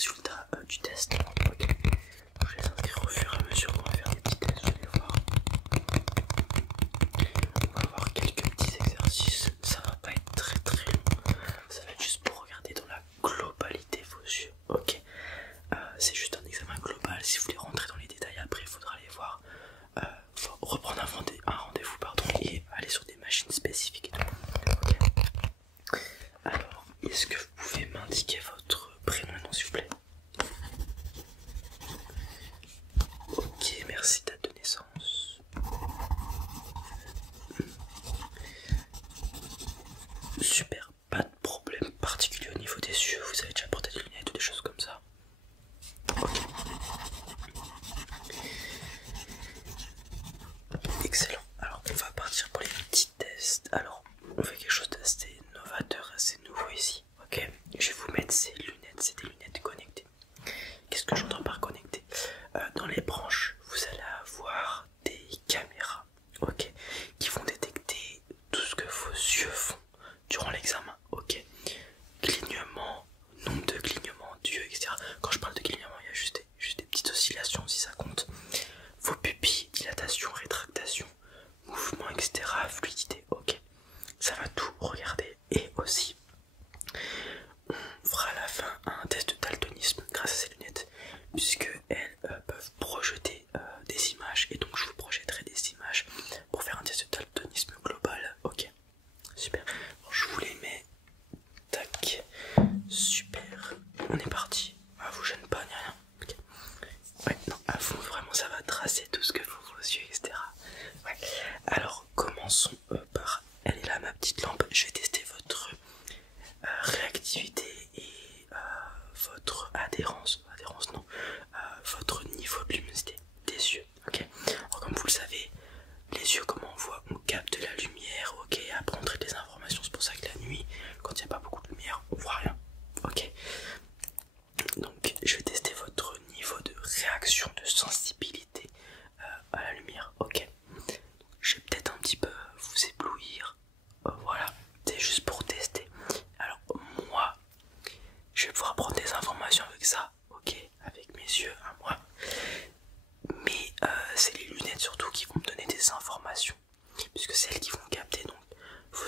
résultats du test. Ok. Je vais les inscrire au fur et à mesure qu'on va faire des petits tests, vous allez voir. On va voir quelques petits exercices, ça va pas être très long, ça va être juste pour regarder dans la globalité vos yeux. Ok. C'est juste un examen global, si vous voulez rentrer dans les détails après il faudra aller voir, faut reprendre un rendez-vous pardon, et aller sur des machines spécifiques et tout. Ok. Alors, est-ce que vous pouvez m'indiquer votre prénom et nom s'il vous plaît? Ok, merci, date de naissance. Super, pas de problème particulier au niveau des yeux, vous avez déjà porté des lunettes ou des choses comme ça? Ok. Excellent, alors on va partir pour les petits tests. Alors, on fait quelque chose d'assez novateur, assez nouveau ici. Ok, je vais vous mettre ces lunettes, c'est des lunettes connectées. Qu'est-ce que j'entends par connecté? Dans les branches, vous allez avoir des caméras, ok, qui vont détecter tout ce que vos yeux font durant l'examen, ok. Clignement, nombre de clignements d'yeux, etc. Quand je parle de clignement, il y a juste des petites oscillations si ça compte. Vos pupilles, dilatation, rétractation, mouvement, etc. Fluidité, ok. Ça va tout regarder. Et aussi, on fera à la fin un test de daltonisme grâce à ces lunettes, puisque elles peuvent projeter des images, et donc je vous projetterai des images pour faire un test de daltonisme global. Ok, super. Bon, je vous les mets. Tac, super. On est parti. Ah, vous gêne pas ni rien. Okay. Ouais, non, à fond, vraiment, ça va tracer tout ce que font vos yeux, etc. Ouais. Alors, commençons par. Elle est là, ma petite lampe. Je vais tester votre réactivité et votre adhérence. Adhérence, non. Votre niveau de luminosité des yeux. Ok. Alors, comme vous le savez, les yeux, comment on voit, on capte la lumière. Ok. Après, on traite les informations. C'est pour ça que la nuit, quand il n'y a pas beaucoup de lumière, on voit rien. Ok. Donc, je vais tester votre niveau de réaction, de sensibilité à la lumière. Ok. Je vais peut-être un petit peu vous éblouir. Voilà. C'est juste pour tester. Alors, moi, je vais pouvoir prendre des informations avec ça. Ok. Avec mes yeux à moi. Mais c'est les lunettes surtout qui vont me donner des informations. Puisque c'est elles qui vont capter donc vos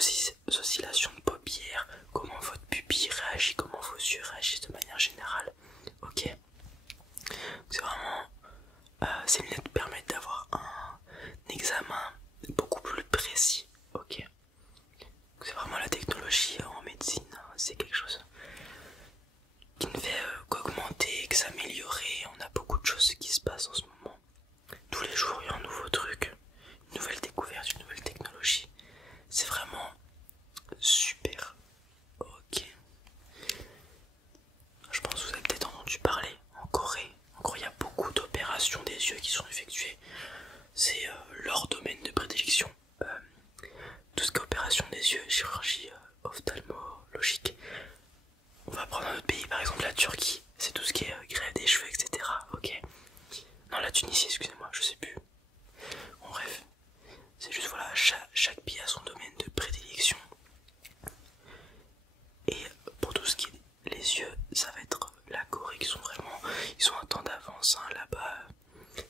oscillations de paupières, comment votre pupille réagit, comment vos yeux réagissent de manière générale. Ok. C'est vraiment ces lunettes permettent d'avoir un examen beaucoup plus précis. Ok. C'est vraiment la technologie en médecine, hein. C'est quelque chose qui ne fait qu'augmenter, que s'améliorer. On a beaucoup de choses qui se passent en ce moment. Tous les jours il y a un nouveau truc, une nouvelle découverte, une nouvelle technologie. C'est vraiment super. Ok. Je pense que vous avez peut-être entendu parler en Corée. En Corée, il y a beaucoup d'opérations des yeux qui sont effectuées. C'est leur domaine de prédilection. Tout ce qui est opération des yeux, chirurgie ophtalmologique. On va prendre un autre pays, par exemple la Turquie. C'est tout ce qui est greffe des cheveux, etc. Ok. Non, la Tunisie, excusez-moi, je sais plus. Bon, bref. C'est juste, voilà, chaque pays a son domaine de prédilection. Et pour tout ce qui est les yeux, ça va être la Corée qui sont vraiment, ils ont un temps d'avance, hein. Là-bas,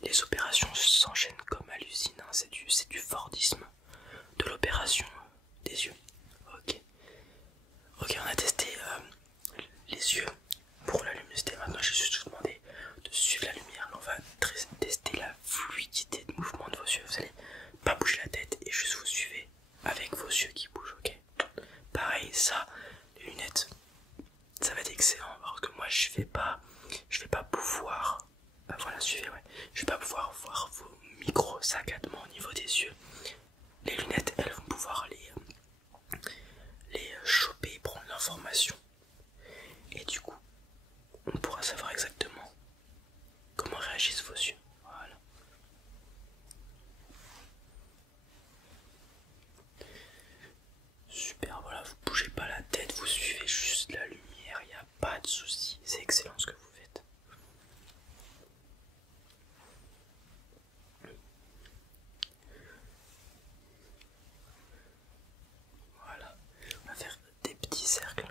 les opérations s'enchaînent comme à l'usine, hein. C'est du Fordisme de l'opération des yeux. Ok. Ok, on a testé les yeux pour la luminosité. Maintenant, j'ai juste vous demandé de suivre la lumière. Là, on va tester la fluidité de mouvement de vos yeux. Vous allez pas bouger la tête et juste vous suivez avec vos yeux qui bougent. Ok. Pareil, ça, les lunettes, ça va être excellent parce que moi je vais pas pouvoir, voilà, suivez, ouais, je vais pas pouvoir voir vos micro saccadements au niveau des yeux. Les lunettes, elles vont pouvoir les choper, prendre l'information et du coup on pourra savoir exactement comment réagissent vos yeux. Voilà. Super, voilà, vous bougez pas la tête, vous suivez juste la lumière, il n'y a pas de souci, c'est excellent ce que vous faites. Voilà, on va faire des petits cercles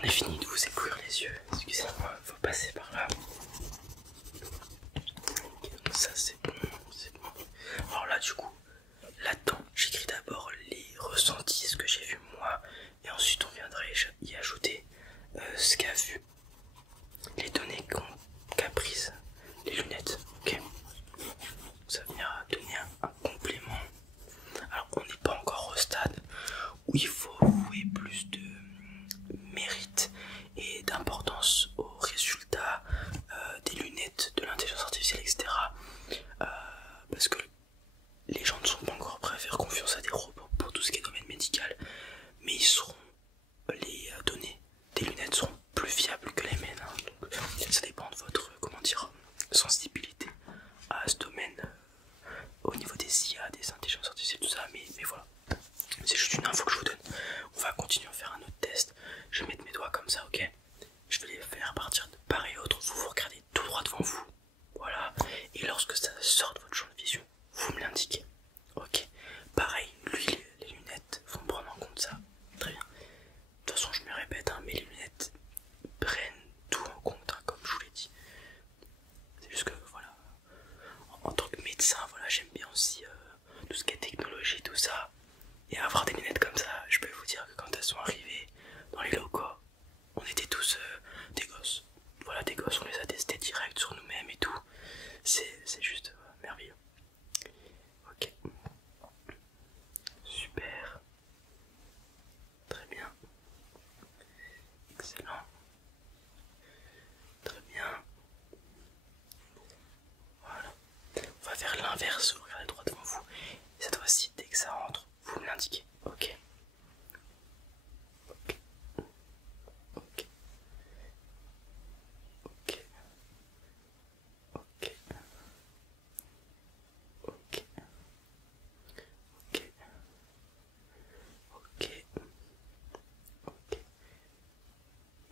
J'en ai fini de vous éblouir les yeux. Excusez-moi, faut passer par là. Ok, donc ça c'est bon, c'est bon. Alors là du coup, là-dedans, j'écris d'abord les ressentis, ce que j'ai vu moi, et ensuite on viendra y ajouter ce qu'a vu, les données qu'a prises, les lunettes, ok. Ça viendra donner un complément. Alors on n'est pas encore au stade où il faut vouer plus de mérite et d'importance aux résultats des lunettes, de l'intelligence artificielle, etc. Parce que les gens ne sont pas encore prêts à faire confiance à des robots pour tout ce qui est domaine médical, mais les données des lunettes seront plus fiables que les miennes, hein. Donc, ça dépend de votre, comment dire, sensibilité à ce domaine au niveau des IA, des intelligences artificielles, tout ça, mais voilà. C'est juste une info que je vous donne. On va continuer à faire un autre test. Je vais mettre mes doigts comme ça, ok? Je vais les faire partir de part et autre. Vous regardez tout droit devant vous. Voilà. Et lorsque ça sort de votre champ de vision, vous me l'indiquez. Ok? Pareil, lui, les lunettes vont prendre en compte ça. Très bien. De toute façon, je me répète, hein, mes lunettes prennent tout en compte, hein, comme je vous l'ai dit. C'est juste que, voilà, en tant que médecin, voilà, j'aime bien aussi tout ce qui est technologie, tout ça. Et avoir des lunettes comme ça, je peux vous dire que quand elles sont arrivées dans les locaux, on était tous des gosses. Voilà, des gosses, on les a testés direct sur nous-mêmes et tout. C'est juste merveilleux. Ok. Super. Très bien. Excellent. Très bien. Voilà. On va faire l'inverse, regardez droit devant vous. Et cette fois-ci, dès que ça rentre, vous me l'indiquez. Ok. Ok. Ok. Ok. Ok. Ok. Ok. Ok. Ok.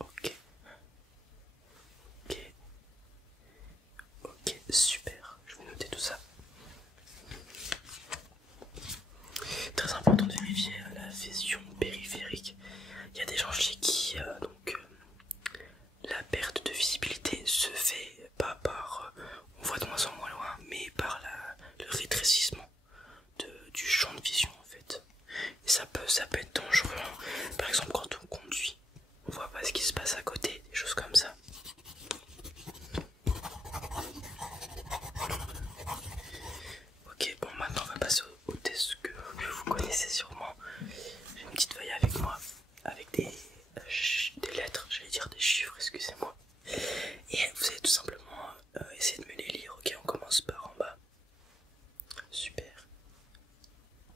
Ok. Ok. Ok. Super. Je vais noter tout ça. Très important de vérifier la vision périphérique. Il y a des gens chez qui la perte de visibilité se fait pas par on voit de moins en moins loin, mais par le rétrécissement du champ de vision en fait. Et ça peut être dangereux, hein. Par exemple quand on conduit, on voit pas ce qui se passe à côté, des choses comme ça. Ok, bon, maintenant on va passer au test que vous connaissez sûrement. J'ai une petite feuille avec moi, avec des lettres, j'allais dire des chiffres, excusez-moi. Et vous allez tout simplement essayer de me les lire. Ok, on commence par en bas. Super.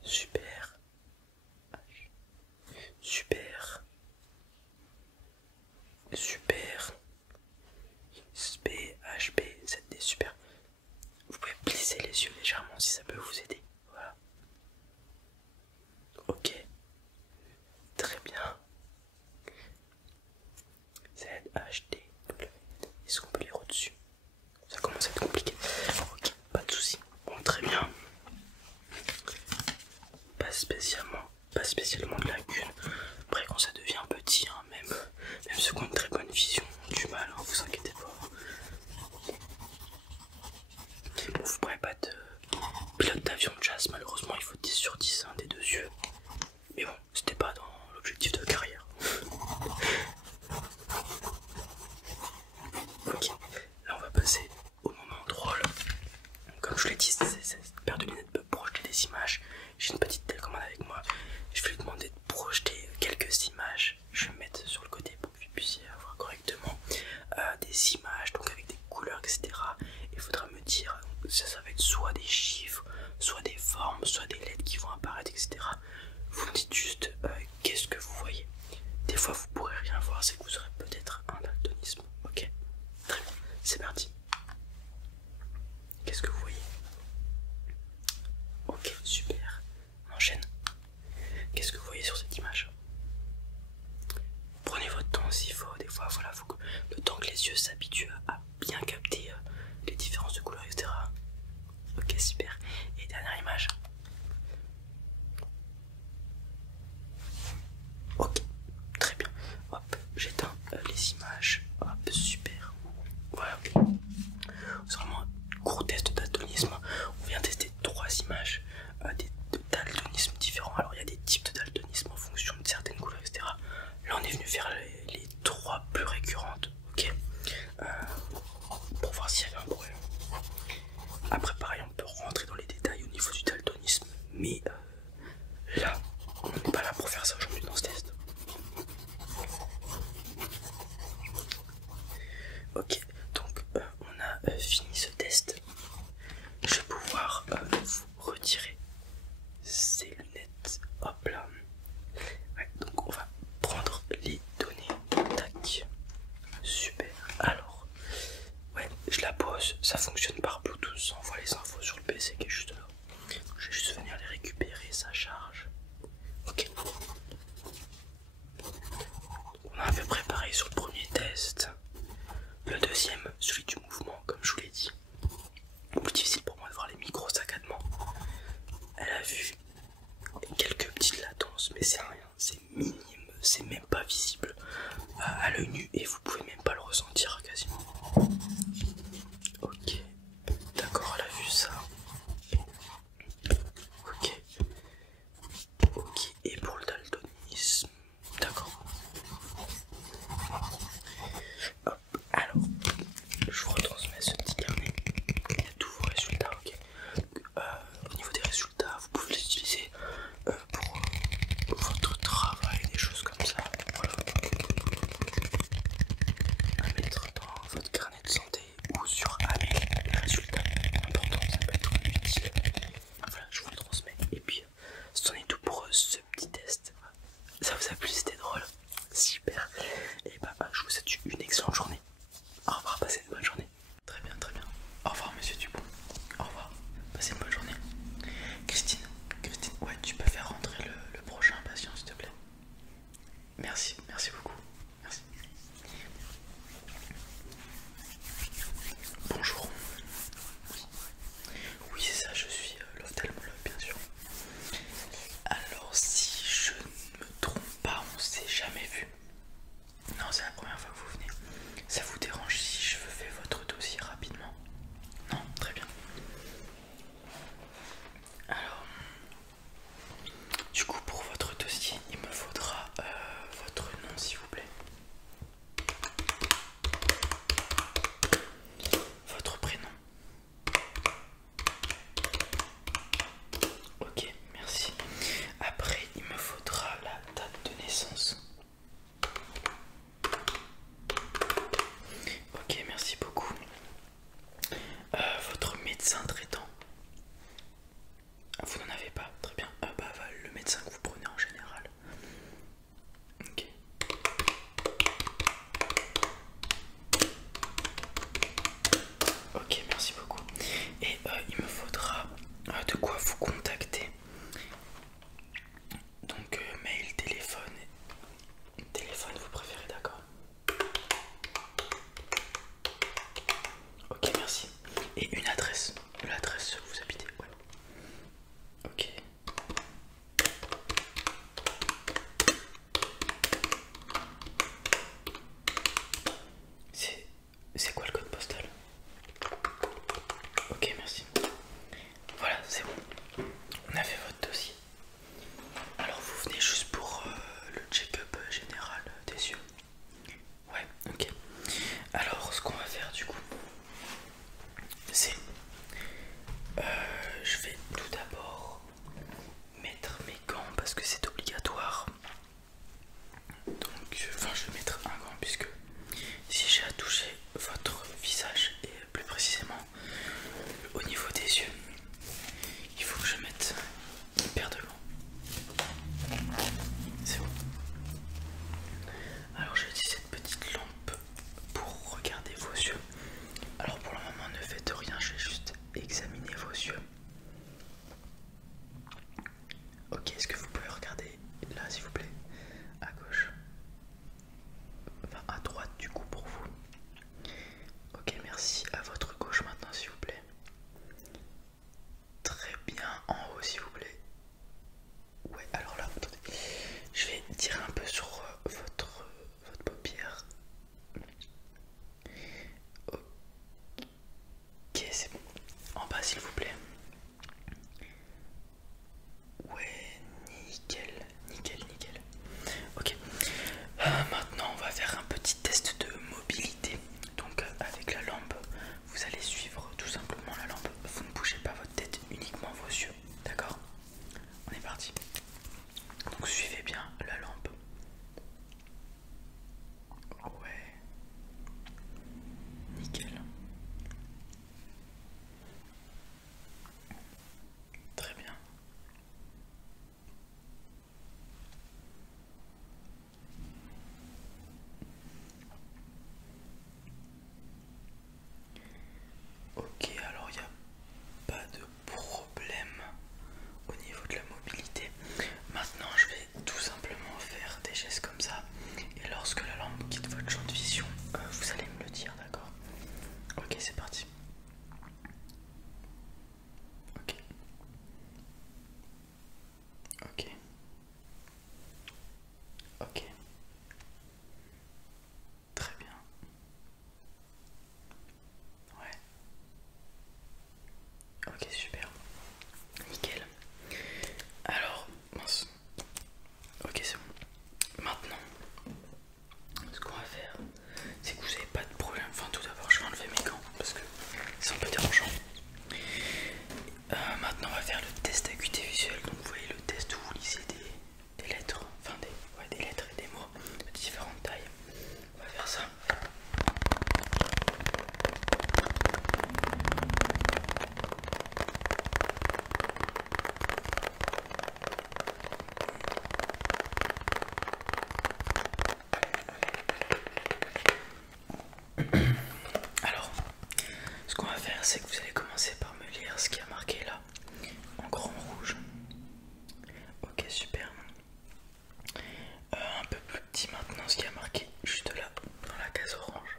Super. Super. Super. SPHB, ZD, super. Vous pouvez plisser les yeux légèrement si ça peut vous aider. Voilà. Ok. Très bien. ZHD. Est-ce qu'on peut lire au-dessus? Ça commence à être compliqué. Ok, pas de soucis. Bon, très bien. Pas spécialement de lacune. Après, quand ça devient petit, hein, même ceux qui ont une très bonne vision ont du mal, hein, vous inquiétez pas. Bon, vous pourrez pas être pilote d'avion de chasse, malheureusement, il faut 10 sur 10 hein, des deux yeux. Mais bon, c'était pas dans l'objectif de carrière. Ok, là on va passer au moment drôle. Comme je l'ai dit, cette paire de lunettes peut projeter des images. J'ai une petite télécommande avec moi. Je vais lui demander de projeter quelques images. Je vais me mettre sur le côté pour que vous puissiez voir correctement des images, donc avec des couleurs, etc. Il faudra me dire, ça va être soit des chiffres, soit des formes, soit des lettres qui vont apparaître, etc. Vous me dites juste qu'est-ce que vous voyez. Des fois vous pourrez rien voir, c'est que vous aurez peut-être un daltonisme. Ok, très bien, c'est parti. Qu'est-ce que vous voyez? Ok, super. On enchaîne. Qu'est-ce que vous voyez sur cette image? Prenez votre temps s'il faut. Des fois, voilà, faut que le temps que les yeux s'habituent à bien capter les différences de couleurs, etc. Ok, super. Et dernière image. Ok, très bien. Hop, j'éteins. fini ce test, je vais pouvoir vous retirer ces lunettes. Hop là. Ouais, donc on va prendre les données. Tac. Super. Alors, ouais, je la pose. Ça fonctionne par Bluetooth. Ça envoie les infos sur le PC qui est juste là. Donc, je vais juste venir les récupérer. Ça charge. Ok. On a à peu près pareil sur le premier test. Le deuxième, celui du mouvement, comme je vous l'ai dit. Plus difficile pour moi de voir les micros saccadements. Elle a vu quelques petites latences, mais c'est rien, c'est minime, c'est même pas visible à l'œil nu et vous pouvez même pas le ressentir quasiment. Ok, d'accord, elle a vu ça. Ok, ok, et pour le daltonisme, d'accord. Hop, alors, je vous retransmets ce petit carnet. Il y a tous vos résultats, ok. Au niveau des résultats, vous pouvez les utiliser pour votre travail, des choses comme ça. Voilà. À mettre dans votre carnet de santé ou sur Amel, les résultats importants, ça peut être utile. Voilà, je vous le transmets. Et puis, c'en est tout pour ce petit test. Ça vous a plu, c'était drôle. Super. Et bah, je vous souhaite une excellente journée. Au revoir, passez une bonne journée. Très bien, très bien. Au revoir, monsieur Dupont. Au revoir, passez une bonne journée. Christine, ouais, tu peux faire rentrer le prochain patient, s'il te plaît. Merci, merci beaucoup. Merci. Bonjour. Oui, c'est ça, je suis l'ophtalmologue, bien sûr. Alors, si je ne me trompe pas, on s'est jamais vu. Non, c'est la première fois que vous venez. Ça vous dérange si je fais votre dossier rapidement? Non, très bien. Alors, du coup, pour votre dossier, il me faudra votre nom, s'il vous plaît. Votre prénom. Ok, merci. Après, il me faudra la date de naissance. Ok, merci beaucoup. Votre médecin traitant. Vous n'en avez pas, très bien. Bah, le médecin que vous prenez en général. Ok. Ok, merci beaucoup. Et il me faudra de quoi vous contacter. Donc mail, téléphone. Téléphone, vous préférez, d'accord. Ok, merci. Et une adresse. L'adresse où vous habitez, ouais. Ok. C'est quoi le code postal? Ok, merci. Voilà, c'est bon. On a fait votre dossier. Alors vous venez juste pour le check-up général des yeux. Ouais, ok. Alors ce qu'on va faire du coup, c'est je vais tout d'abord mettre mes gants parce que c'est obligatoire. Donc je vais mettre un gant puisque si j'ai à toucher votre visage et plus précisément au niveau des yeux, il faut que je mette une paire de gants. C'est bon. Alors j'ai utilisé cette petite lampe pour regarder vos yeux. Alors pour le moment ne faites rien, je vais juste examiner vos yeux. Ok, est-ce que vous pouvez regarder là s'il vous plaît? À gauche. faire, c'est que vous allez commencer par me lire ce qui a marqué là, en grand rouge. Ok, super. Un peu plus petit maintenant, ce qui a marqué juste là, dans la case orange.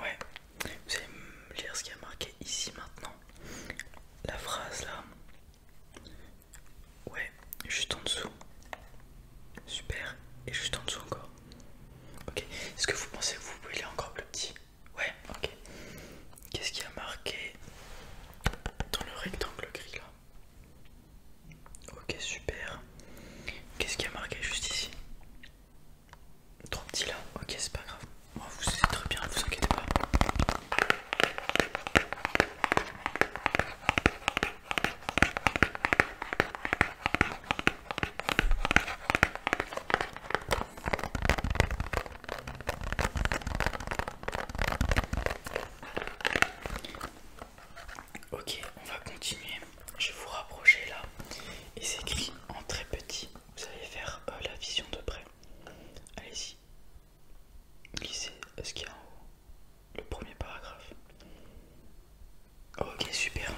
Ouais, vous allez me lire ce qui a marqué ici maintenant. La phrase là. Ouais, juste en dessous. Super. Et juste en dessous encore. Ok. Est-ce que vous pensez que vous pouvez lire encore plus petit? Ouais, ok. Qu'est-ce qui a marqué dans le rectangle gris là? Ok, super. Qu'est-ce qui a marqué juste ici? Trop petit là? Ok, c'est pas grave. Bon, vous c'est très bien, vous inquiétez pas. Ok, on va continuer. Je vais vous rapprocher là. Et c'est écrit en très petit. Vous allez faire la vision de près. Allez-y. Lisez ce qu'il y a en haut. Le premier paragraphe. Ok, super.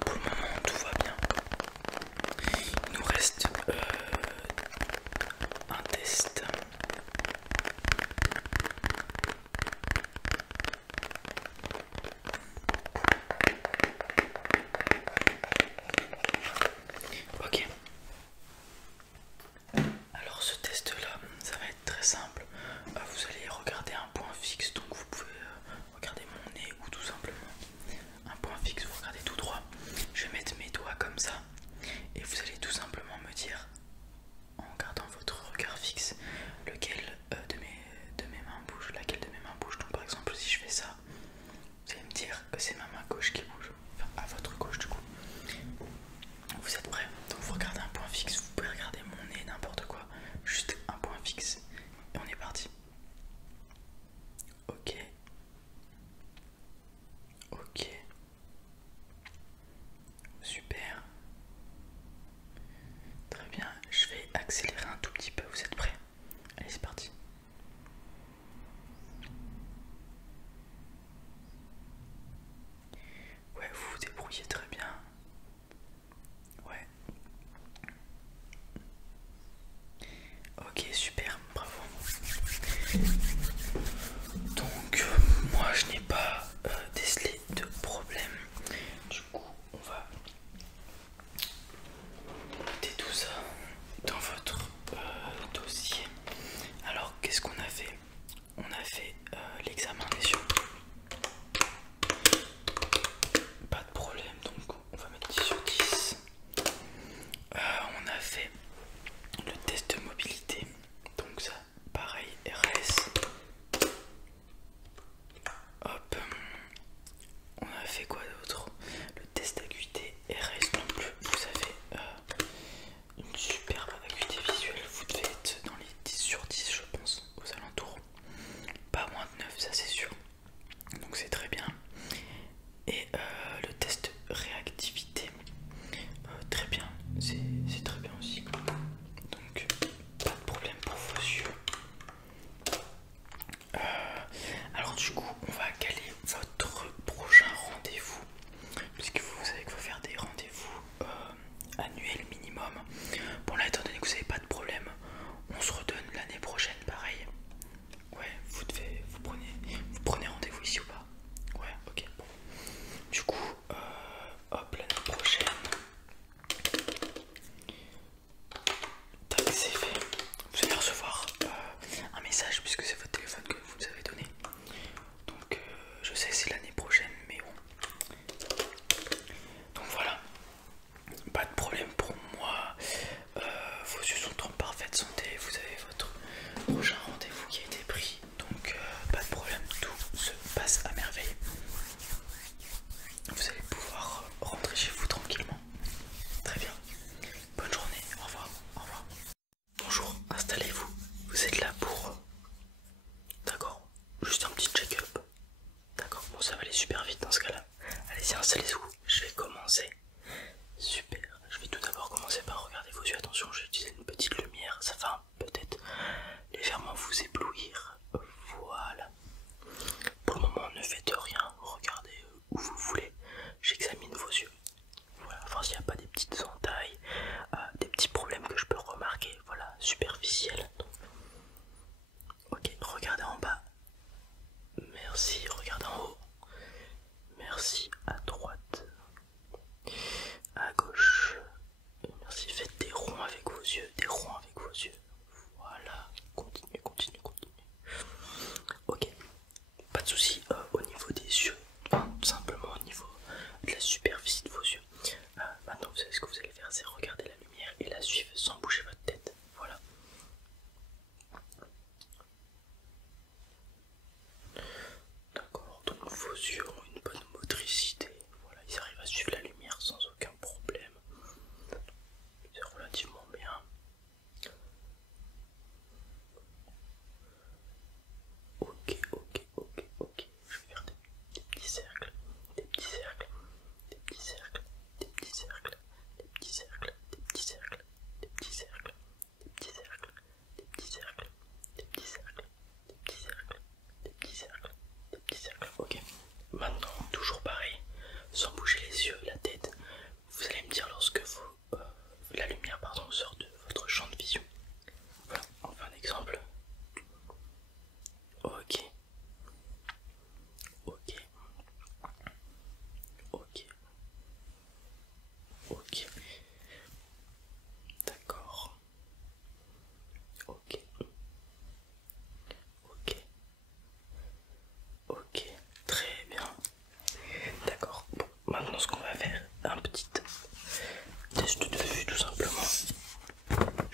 Pour le moment, tout va bien. Il nous reste un test. Ok. Alors ce test là, ça va être très simple. Vous allez regarder un point fixe, donc vous pouvez regarder mon nez ou tout simplement un point fixe, vous regardez tout droit. Je vais mettre mes doigts comme ça et vous allez tout simplement me dire, en regardant votre regard fixe, lequel de mes mains bouge, laquelle de mes mains bouge. Donc par exemple si je fais ça, vous allez me dire que c'est ma main gauche qui bouge, enfin à votre gauche du coup. Vous êtes prêts? Donc vous regardez un point fixe, vous pouvez regarder mon nez, n'importe quoi, juste un point fixe et on est parti. Ok. Ok. Super. Très bien, je vais accélérer un tout petit peu, vous êtes prêts? Allez, c'est parti. Ouais, vous vous débrouillez très bien. Ouais. Ok, super, bravo. Donc, moi je n'ai pas décelé de problème. Du coup, on va noter tout ça dans votre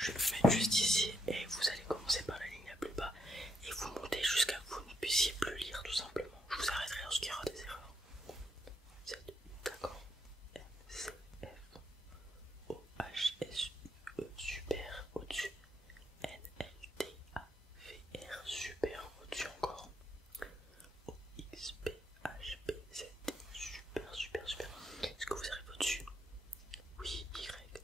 je vais le mettre juste ici et vous allez commencer par la ligne la plus bas et vous montez jusqu'à ce que vous ne puissiez plus lire tout simplement. Je vous arrêterai lorsqu'il y aura des erreurs. D'accord. M, C, F, O, H, S, U, E, super, au-dessus. N, L, T, A, V, R, super, au-dessus encore. O, X, P, H, P, Z, D, super, super, super. Est-ce que vous arrivez au-dessus? Oui, Y,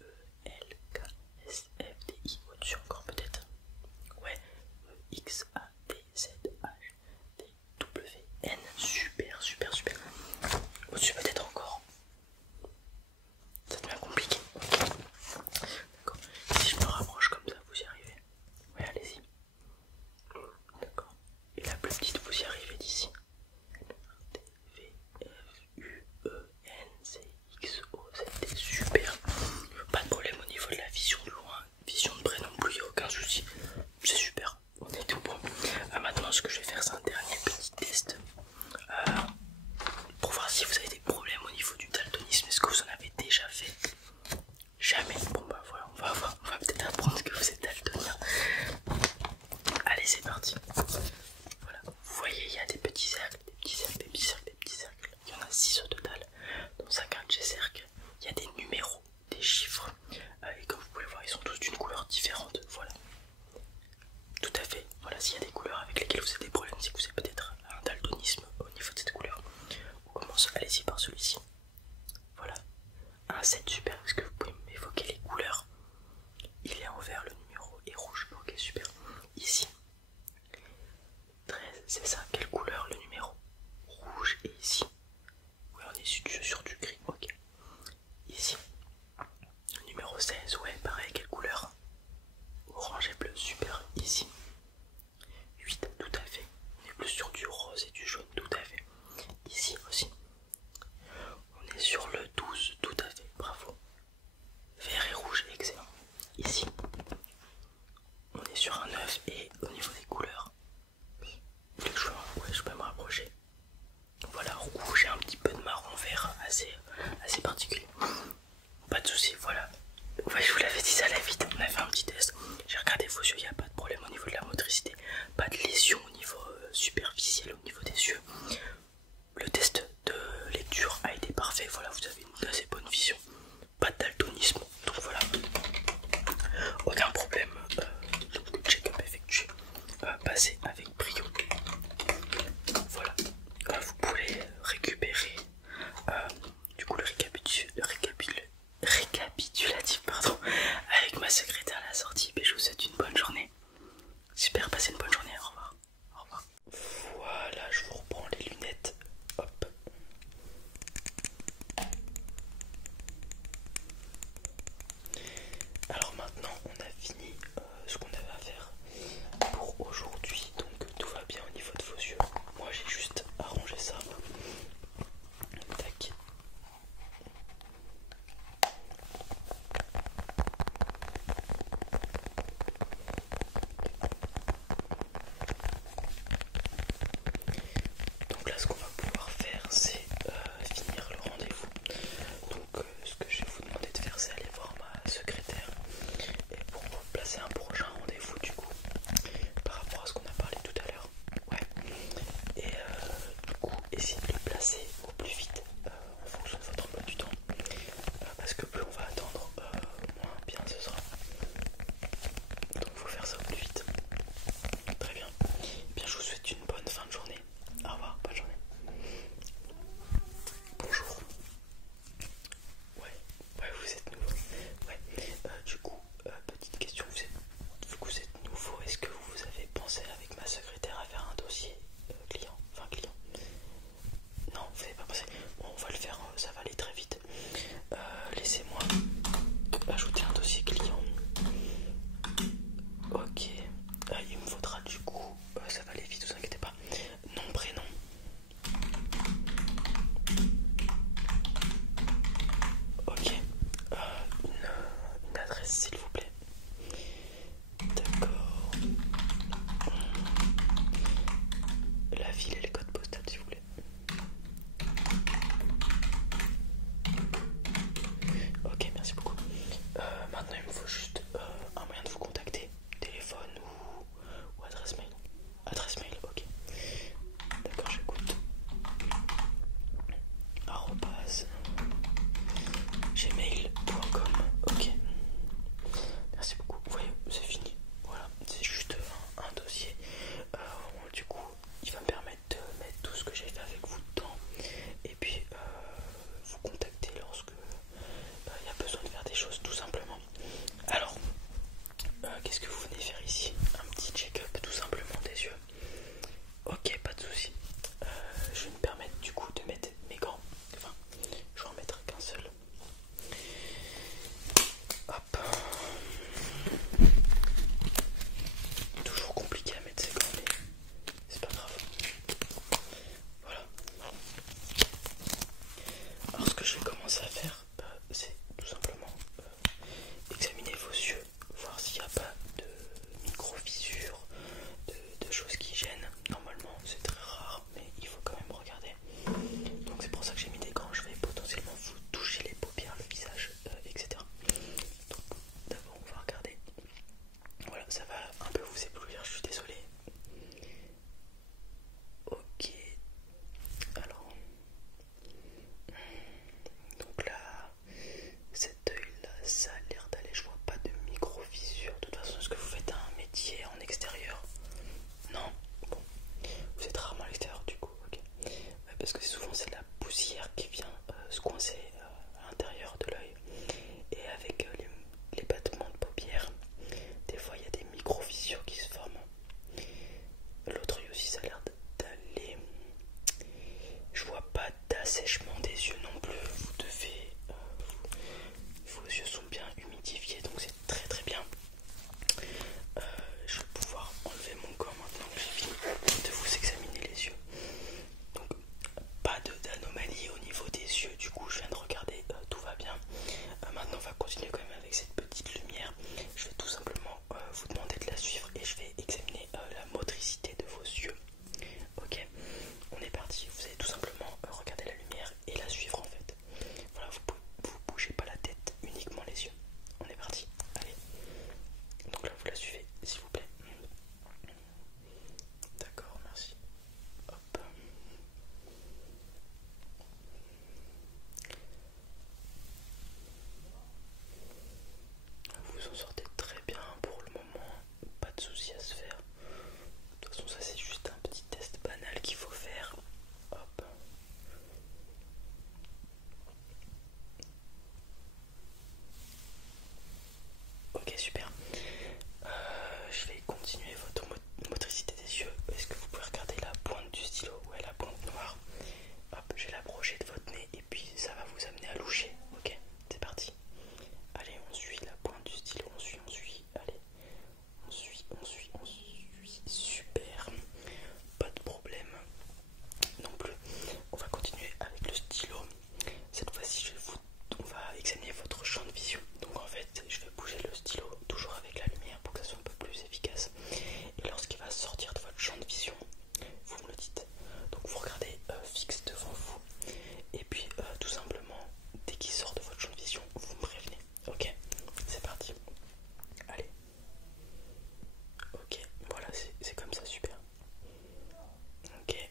E, L, K, S, F, D, I, au-dessus encore peut-être. Ouais, E, X, A, T, Z, H, D, W, N, super, super, super. Au-dessus peut-être encore. Ça devient compliqué. D'accord. Si je me rapproche comme ça, vous y arrivez. Ouais, allez-y. D'accord. Et la plus petite, vous y arrivez d'ici. T, V, F, U, E, N, C, X, O, Z, T, super. Pas de problème au niveau de la vision de loin, vision de près non plus, il n'y a aucun souci. C'est super, on est tout bon. Maintenant, ce que je vais faire, c'est un dernier petit test pour voir si vous avez des problèmes au niveau du daltonisme. Est-ce que vous en avez déjà fait? Jamais. Bon bah voilà, on va voir, on va peut-être apprendre que vous êtes daltonien. Allez, c'est parti. Voilà, vous voyez, il y a des petits cercles, des petits cercles, des petits cercles, des petits cercles. Il y en a 6 au total. Dans chacun de ces cercles, il y a des numéros, des chiffres. Et comme vous pouvez voir, ils sont tous d'une couleur différente. Voilà. Tout à fait. Voilà, s'il y a des couleurs avec lesquelles vous avez des problèmes, c'est que vous avez peut-être un daltonisme au niveau de cette couleur. On commence, allez-y par celui-ci. Voilà. Un 7, super. Est-ce que vous pouvez m'évoquer les couleurs? Il est en vert, le numéro est rouge. Ok, super. Ici. 13, c'est ça. Quelle couleur le numéro? Rouge. Et ici? Oui, on est sur du gris. Ok. Ici. Numéro 16, ouais, pareil, quelle couleur? Orange et bleu, super. Ici. 8, tout à fait. On est plus sur du rose et du jaune, tout à fait. Ici aussi. On est sur le 12, tout à fait, bravo. Vert et rouge, excellent. Ici. On est sur un 9 et au niveau des couleurs. Vous voulez que je peux me rapprocher? Voilà, rouge et un petit peu de marron vert, assez particulier. Pas de soucis, voilà. Ouais, je vous l'avais dit, ça allait vite. On a fait un petit test. J'ai regardé vos yeux, il n'y a pas de problème au niveau de la motricité. Pas de lésion au niveau superficiel, au niveau des yeux. Le test de lecture a été parfait. Voilà, vous avez une assez bonne vision. Pas de daltonisme. Donc voilà. Aucun problème. Donc, check-up effectué. Passé avec brio. Voilà. Vous pouvez récupérer du coup le récapitulatif pardon, avec ma secrétaire à la sortie. Et je vous souhaite une bonne journée. Super, passez une bonne journée. Au revoir. Au revoir. Voilà, je vous reprends les lunettes. Hop. Alors maintenant, on a fini ce qu'on avait à faire pour aujourd'hui. Donc Voilà, ça va un peu vous éblouir, je suis désolé. Ok, alors, donc là, cet œil là, ça a l'air d'aller, je vois pas de micro-fissure. De toute façon, est-ce que vous faites un métier en extérieur? Non? Bon, vous êtes rarement à l'extérieur du coup, ok. Ouais, parce que souvent c'est la poussière qui vient se coincer à l'intérieur de l'œil. Et avec les battements de paupières, des fois il y a des micro-fissures qui se forment. L'autre œil aussi, ça a l'air d'aller. Je vois pas d'assèchement des yeux non plus. Vous devez. Vos yeux sont bien humidifiés, donc c'est très très bien. Je vais pouvoir enlever mon gant maintenant que j'ai fini de vous examiner les yeux. Donc, pas d'anomalie au niveau des yeux, du coup, je viens de regarder, tout va bien. Maintenant, on va continuer quand même avec cette petite lumière. Je vais tout simplement vous demander de la suivre et je vais examiner la motricité de vos yeux. Ok, on est parti. Vous allez tout simplement regarder la lumière et la suivre en fait. Voilà, vous bougez pas la tête, uniquement les yeux. On est parti. Allez. Donc là, vous la suivez, s'il vous plaît. D'accord, merci. Hop. Vous en sortez très bien pour le moment. Pas de soucis à se faire. De toute façon, ça c'est juste un petit test banal qu'il faut faire. Hop. Ok, super. Je vais continuer votre motricité des yeux. Est-ce que vous pouvez regarder la pointe du stylo? Ouais, la pointe noire. Hop, je vais l'approcher de votre nez et puis ça va vous amener à loucher. Ok, c'est parti. Allez, on suit la pointe du stylo. On suit. Allez, on suit. Super. Pas de problème non plus. On va continuer avec le stylo. Cette fois-ci, on va examiner votre champ de vision. Donc en fait, je vais bouger le stylo toujours avec la lumière pour que ça soit un peu plus efficace. Et lorsqu'il va sortir de votre champ de vision, vous me le dites. Donc vous regardez fixe devant vous. Et puis tout simplement, dès qu'il sort de votre champ de vision, vous me prévenez. Ok, c'est parti. Allez. Ok, voilà, c'est comme ça, super. Ok.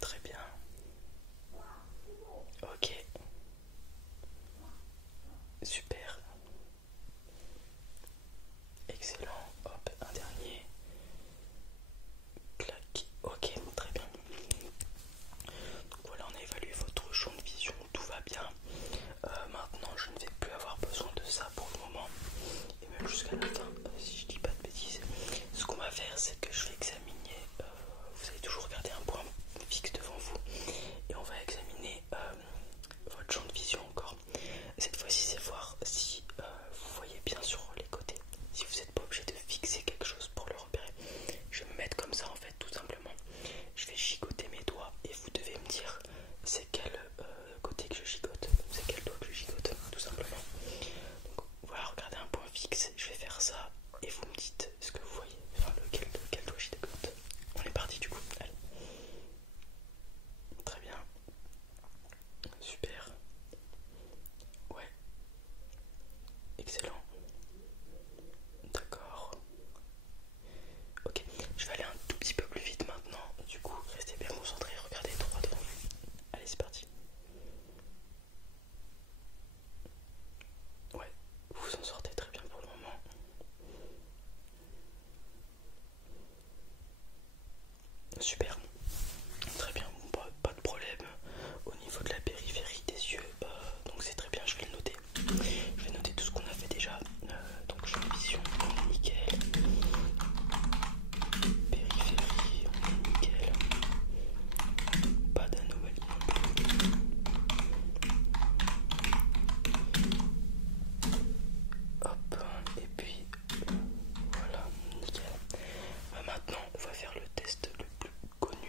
Très bien. Ok. Super. Excellent. Hop, un dernier. Clac. Ok, très bien. Donc voilà, on a évalué votre champ de vision, tout va bien. Maintenant, je ne vais plus avoir besoin de ça pour le moment. Et même jusqu'à la fin, si je dis pas de bêtises. Ce qu'on va faire, c'est que je vais examiner. Vous allez toujours garder un point fixe devant vous. Et on va examiner votre champ de vision encore. Cette fois-ci, c'est voir si vous voyez bien sur les côtés. Si vous n'êtes pas obligé de fixer quelque chose pour le repérer. Je vais me mettre comme ça en fait, tout simplement. Je vais gigoter mes doigts et vous devez me dire c'est quel côté que je gigote, c'est quel doigt que je gigote, tout simplement. Donc voilà, regardez un point fixe, je vais faire ça et vous me dites ce que vous voyez, enfin lequel doigt je gigote. On est parti du coup, allez. Très bien. Super. Ouais. Excellent. D'accord. Ok, je vais aller un tout petit peu plus vite maintenant. Du coup, restez bien concentrés, regardez droit devant vous. Allez, c'est parti. Ouais, vous en sortez très bien pour le moment. Super. Très bien, bon, pas de problème au niveau de la périphérie des yeux. Donc c'est très bien, je vais le noter. Je vais noter tout ce qu'on a fait déjà. Donc champ de vision, on est nickel. Périphérie, on est nickel. Pas d'anomalie non plus. Hop, et puis voilà, nickel. Maintenant, on va faire le test le plus connu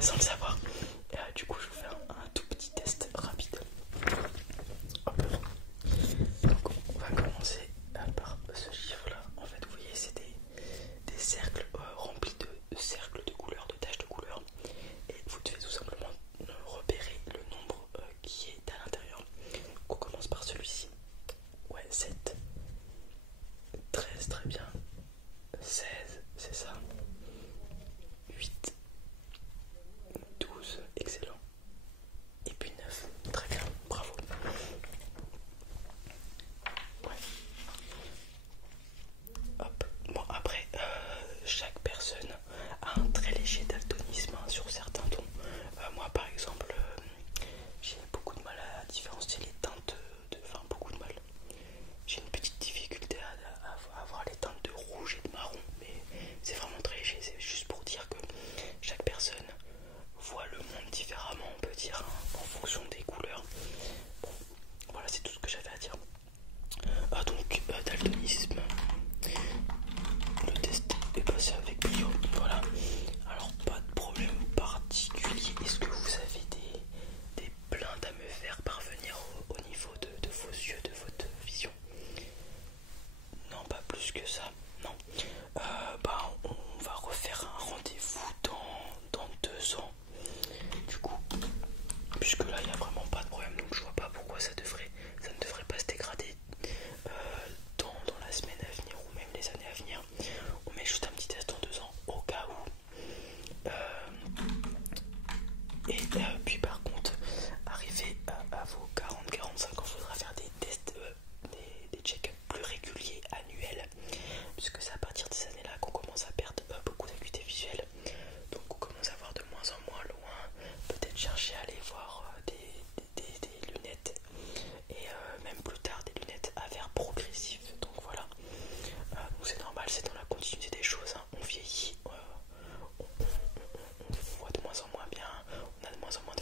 sans le savoir. Du coup, je vais vous faire un tout petit test rapide. Hop. Donc, on va commencer par ce chiffre-là. En fait, vous voyez, c'est des cercles remplis de cercles de couleurs, de taches de couleurs. Et vous devez tout simplement repérer le nombre qui est à l'intérieur. On commence par celui-ci. Ouais, 7. 13, très bien. 16, c'est ça. 8. 12, excellent. Et puis 9, très bien, bravo. Ouais. Hop. Bon, après, chaque personne a un très léger daltonisme hein, sur certains tons. Moi, par exemple, j'ai beaucoup de mal à différencier les teintes enfin, beaucoup de mal. J'ai une petite difficulté à voir les teintes de rouge et de marron, mais c'est vraiment très léger. C'est juste pour dire que chaque personne voit le monde différemment, on peut dire, hein, en fonction des couleurs. Bon, voilà, c'est tout ce que j'avais à dire. Donc, daltonisme. Le test est passé avec brio. Voilà. Alors, pas de problème particulier. Est-ce que vous avez des plaintes à me faire parvenir au niveau de vos yeux, de votre vision? Non, pas plus que ça. Non. On va refaire un rendez-vous dans 2 ans. Du coup, puisque là, il n'y a vraiment pas de problème, donc je vois pas pourquoi ça ne devrait pas se dégrader dans la semaine à venir ou même les années à venir. On met juste un petit test dans 2 ans au cas où. Puis par contre, arrivé à vos 40-45 ans, il faudra faire des tests, des check-ups plus réguliers, annuels, puisque c'est à partir de ces années-là qu'on commence à perdre beaucoup d'acuité visuelle. Donc on commence à voir de moins en moins loin, peut-être chercher à aller voir des lunettes et même plus tard des lunettes à verre progressif. Donc voilà, donc c'est normal, c'est dans la continuité des choses, hein. On vieillit, on voit de moins en moins bien, on a de moins en moins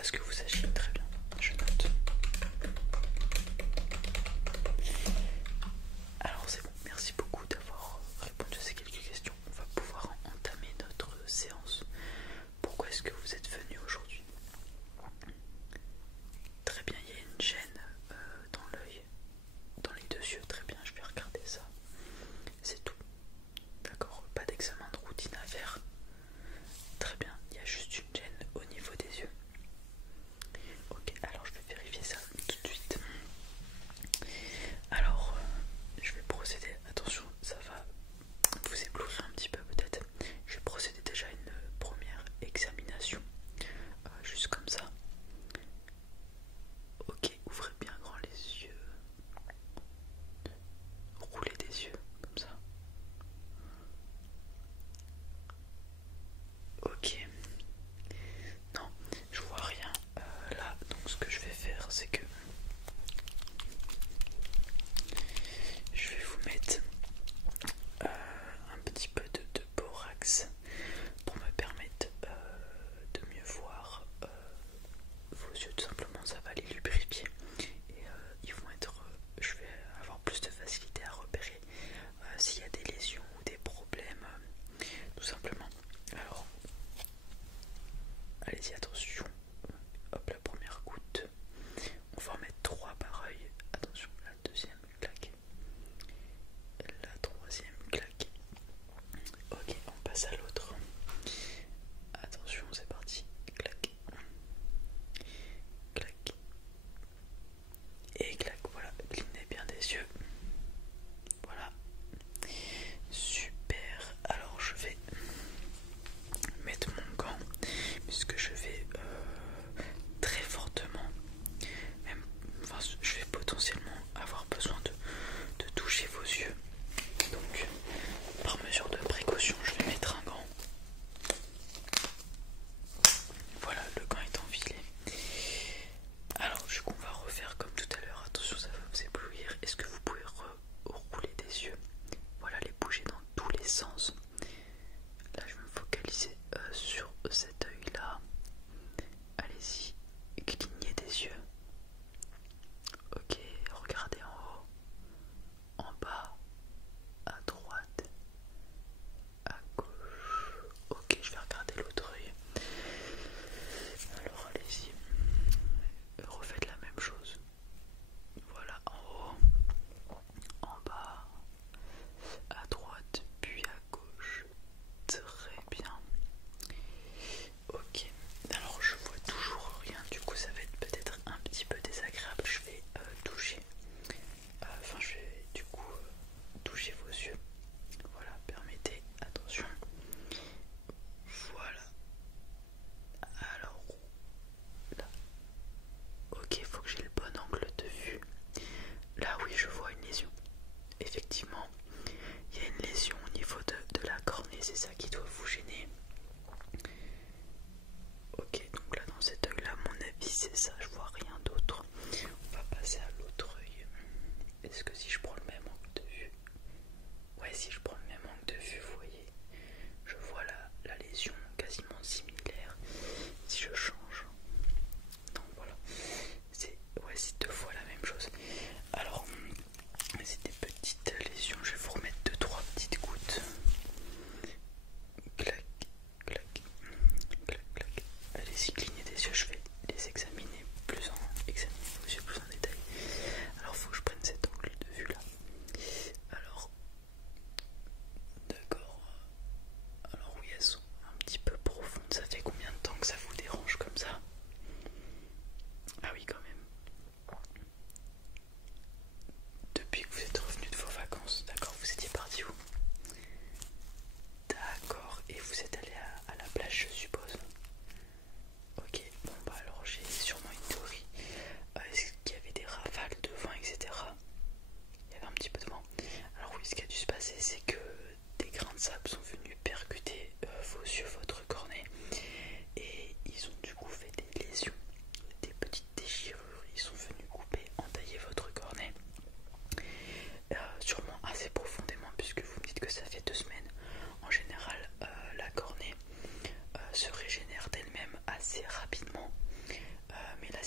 à ce que vous sachiez. Très bien, je note. Alors c'est bon, merci beaucoup d'avoir répondu à ces quelques questions. On va pouvoir entamer notre séance. Pourquoi est-ce que vous êtes venu aujourd'hui? Très bien, il y a une gêne dans l'œil, dans les deux yeux. Très bien, je vais regarder ça. C'est tout. D'accord, pas d'examen de routine à faire. Très bien, il y a juste une gêne au niveau des yeux. Ok, alors je vais vérifier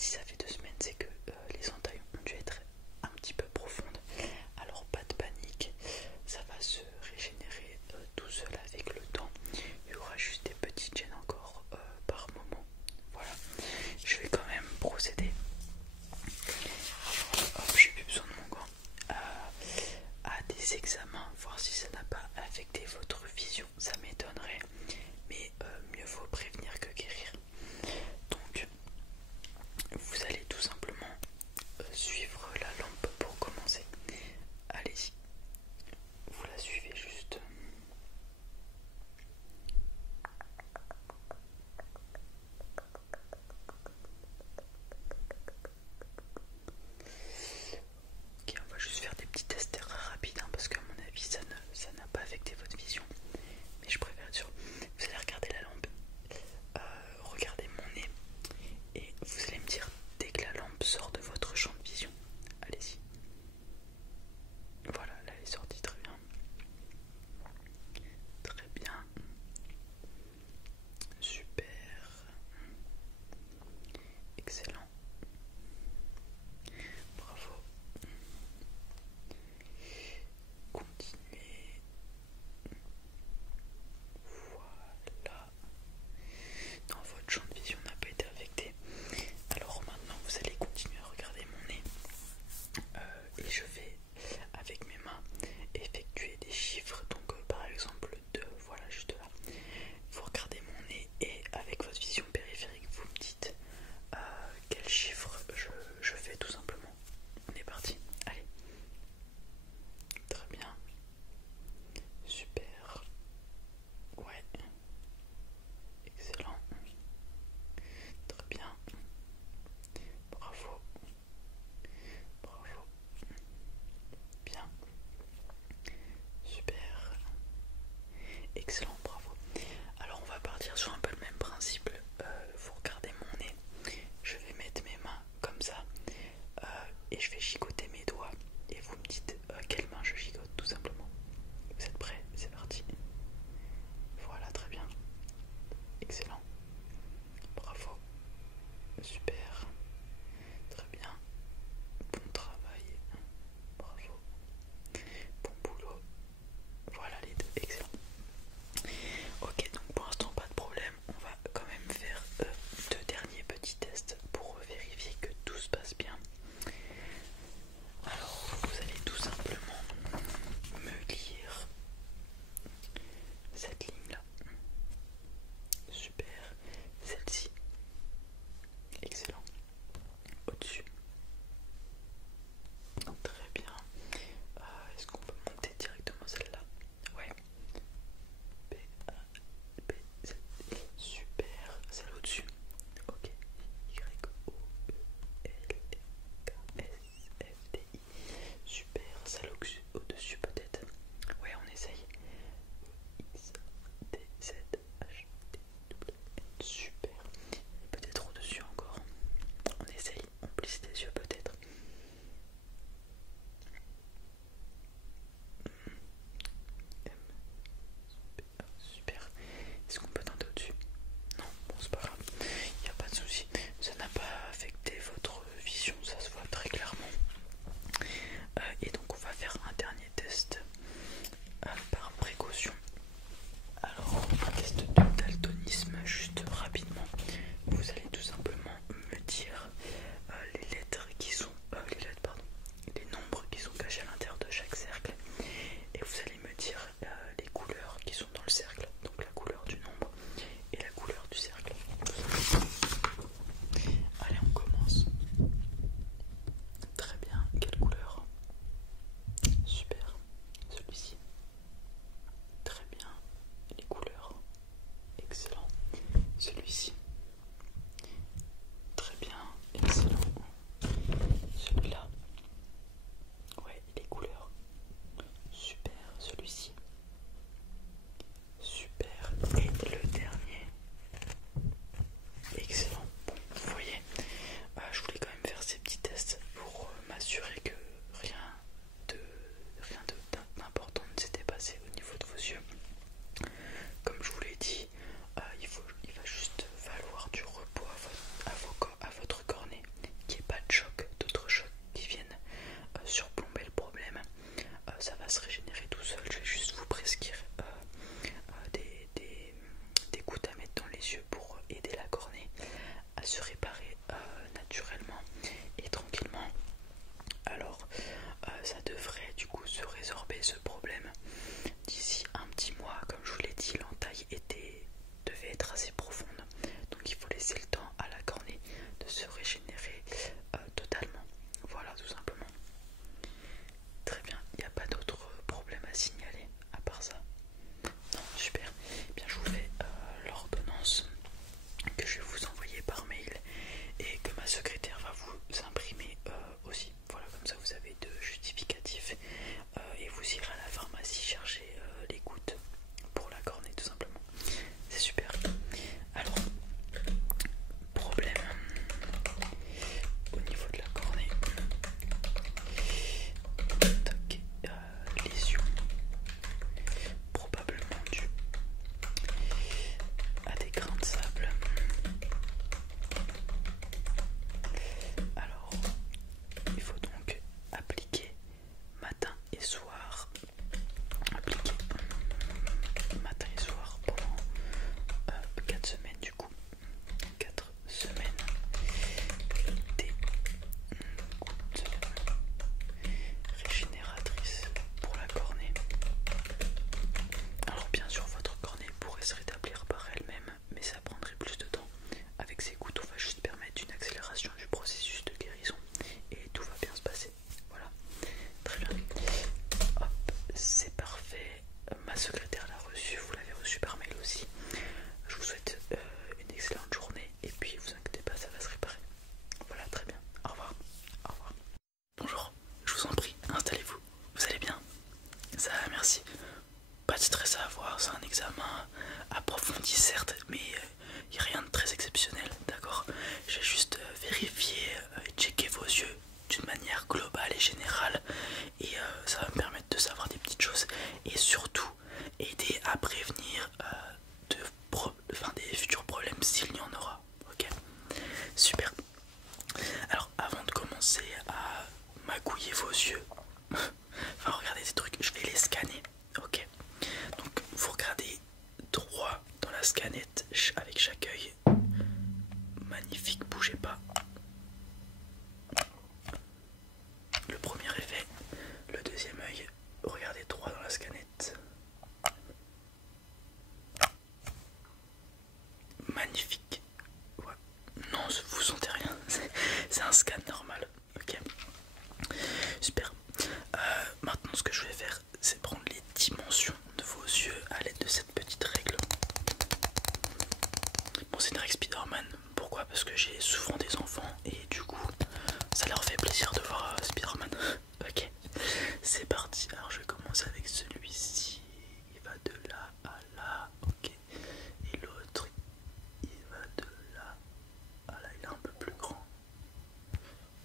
si ça fait 2 semaines, c'est que les entailles ont dû être un petit peu profondes. Alors pas de panique, ça va se régénérer tout seul avec le temps. Il y aura juste des petites gênes encore par moment. Voilà, je vais quand même procéder. Hop, j'ai plus besoin de mon gant. À des examens, voir si ça n'a pas affecté votre vision. Ça m'étonnerait, mais mieux vaut prévenir que guérir. Donc vous allez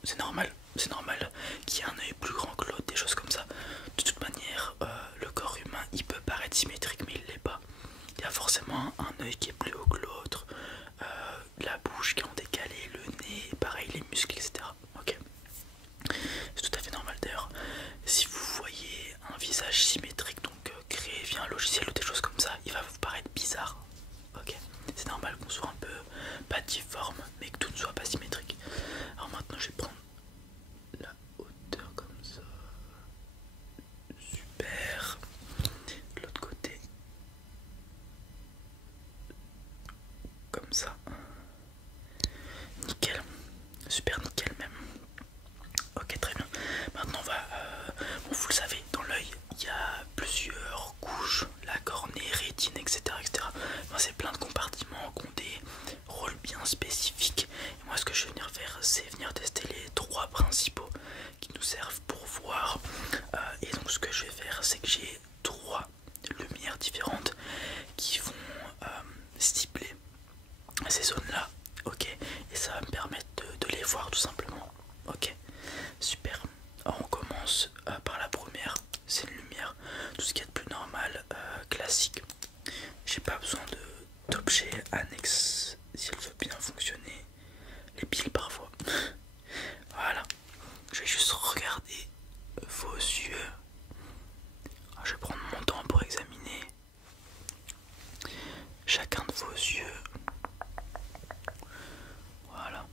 c'est normal qu'il y ait un œil plus grand que l'autre, des choses comme ça. De toute manière, le corps humain il peut paraître symétrique mais il l'est pas. Il y a forcément un œil qui est plus haut que l'autre, la bouche qui est en décalé, le nez, pareil les muscles, etc. Ok, c'est tout à fait normal d'ailleurs. Si vous voyez un visage symétrique, donc créé via un logiciel ou des choses comme ça, il va vous paraître bizarre. Ok, c'est normal qu'on soit un peu pas difforme, mais que tout ne soit pas symétrique. Alors maintenant, je vais prendre la hauteur comme ça. Super. De l'autre côté, comme ça. Nickel, super nickel même. Ok, très bien. Maintenant on va, bon, vous le savez, dans l'œil il y a plusieurs couches, la cornée, rétine, etc. etc. Enfin, c'est plein de compartiments qui ont des rôles bien spécifiques. Et moi ce que je vais venir faire, c'est venir tester les trois principaux qui nous servent pour voir. Et donc ce que je vais faire, c'est que j'ai trois lumières différentes qui vont cibler ces zones là, ok, et ça va me permettre de les voir tout simplement. Ok, super. Alors on commence par la première, c'est une lumière, tout ce qu'il y a de plus normal, classique. J'ai pas besoin d'objets annexes si elle veut bien fonctionner, les piles parfois. Voilà, je vais juste regarder vos yeux. Alors, je vais prendre mon temps pour examiner chacun de vos yeux. Voilà.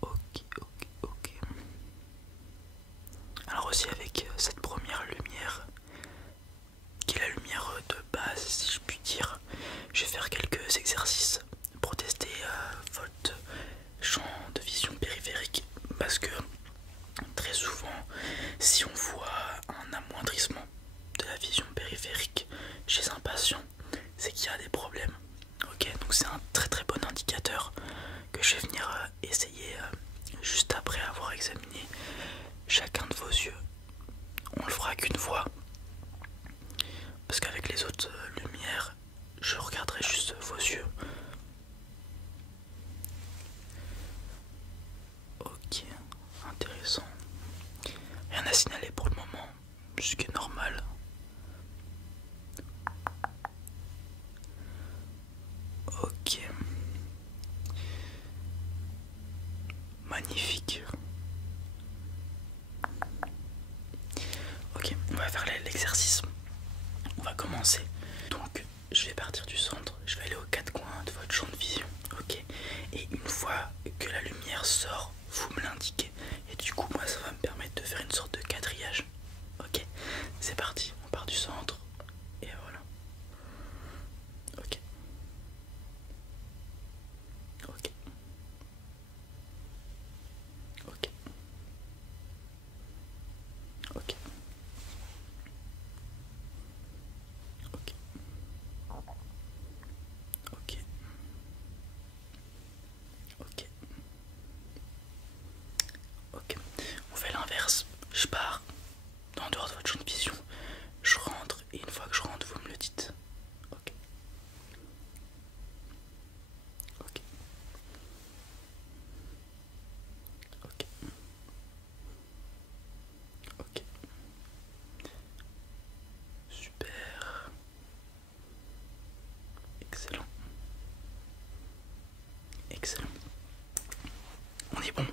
Ok, ok, ok. Alors aussi avec cette première lumière, qui est la lumière de base si je puis dire, je vais faire quelques exercices pour tester votre champ de vision périphérique. Parce que très souvent, si on voit un amoindrissement de la vision périphérique chez un patient, c'est qu'il y a des problèmes. Ok, donc c'est un très très bon indicateur que je vais venir essayer juste après avoir examiné chacun de vos yeux. On le fera qu'une fois, parce qu'avec les autres lumières, je regarderai juste vos yeux. Ok, intéressant. Rien à signaler pour le moment, ce qui est normal. Ok. Magnifique. Ok, on va faire l'exercice. On va commencer. Donc, je vais partir du centre. Je vais aller aux quatre coins de votre champ de vision. Ok. Et une fois que la lumière sort, vous me l'indiquez. Et du coup, moi, ça va me permettre de faire une sorte de quadrillage. Ok. C'est parti. On part du centre. Et voilà. Ok. Ok. Ok. Ok. Ok. Ok. Ok. Ok. On fait l'inverse. Je pars en dehors de votre champ de vision. Je rentre et une fois que je rentre, vous me le dites. Ok. Ok. Ok. Ok. Super. Excellent. Excellent. On est bon.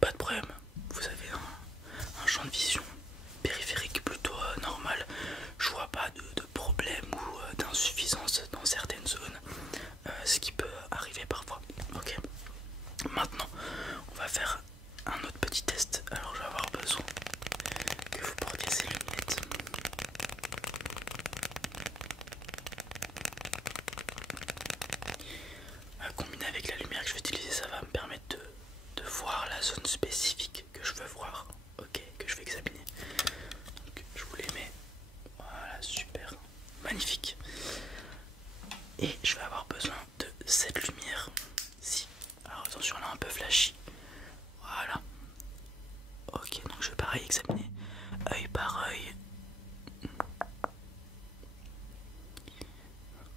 Pas de problème. Vous avez un champ de vision périphérique plutôt normal. Je vois pas de problème ou d'insuffisance dans certaines zones. Ce qui peut arriver parfois. Ok. Maintenant, on va faire un autre petit test. Alors, je vais avoir besoin que vous portiez ces lunettes. Combiné avec la lumière que je vais utiliser, ça va me permettre de voir la zone spécifique que je veux voir. Ok, que je vais examiner. Donc, je vous les mets. Voilà, super. Magnifique. Et je vais avoir besoin de cette lumière-ci. Alors attention, elle est un peu flashy. Voilà. Ok, donc je vais pareil examiner œil par œil.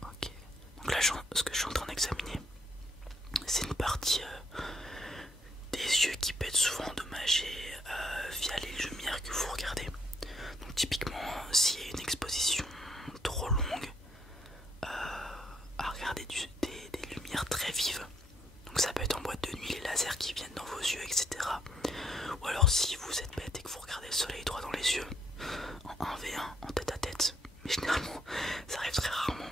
Ok. Donc là, ce que je suis en train d'examiner, c'est une une partie des yeux qui peut être souvent endommagée via les lumières que vous regardez. Donc typiquement, s'il y a une exposition trop longue à regarder des lumières très vives, donc ça peut être en boîte de nuit, les lasers qui viennent dans vos yeux, etc. Ou alors si vous êtes bête et que vous regardez le soleil droit dans les yeux, en 1v1, en tête à tête, mais généralement ça arrive très rarement.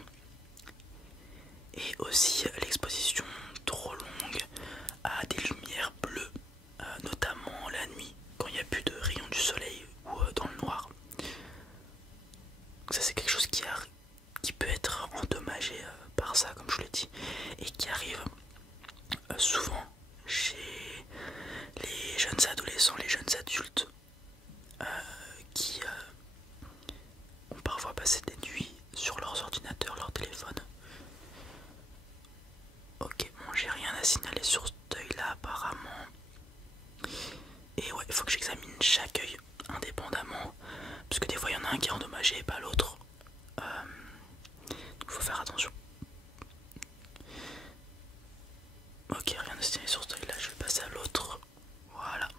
Et aussi l'exposition trop longue à des lumières bleues, notamment la nuit, quand il n'y a plus de rayons du soleil ou dans le noir. Donc ça c'est quelque chose qui peut être endommagé par ça, comme je l'ai dit, et qui arrive souvent chez les jeunes adolescents, les jeunes adultes qui ont parfois passé des nuits sur leurs ordinateurs, leur téléphone. Ok, bon, j'ai rien à signaler sur cet œil là apparemment. Et ouais, il faut que j'examine chaque œil indépendamment, parce que des fois il y en a un qui est endommagé et pas l'autre. Il faut faire attention. Ok, rien à signaler sur cet œil là, je vais passer à l'autre. Voilà.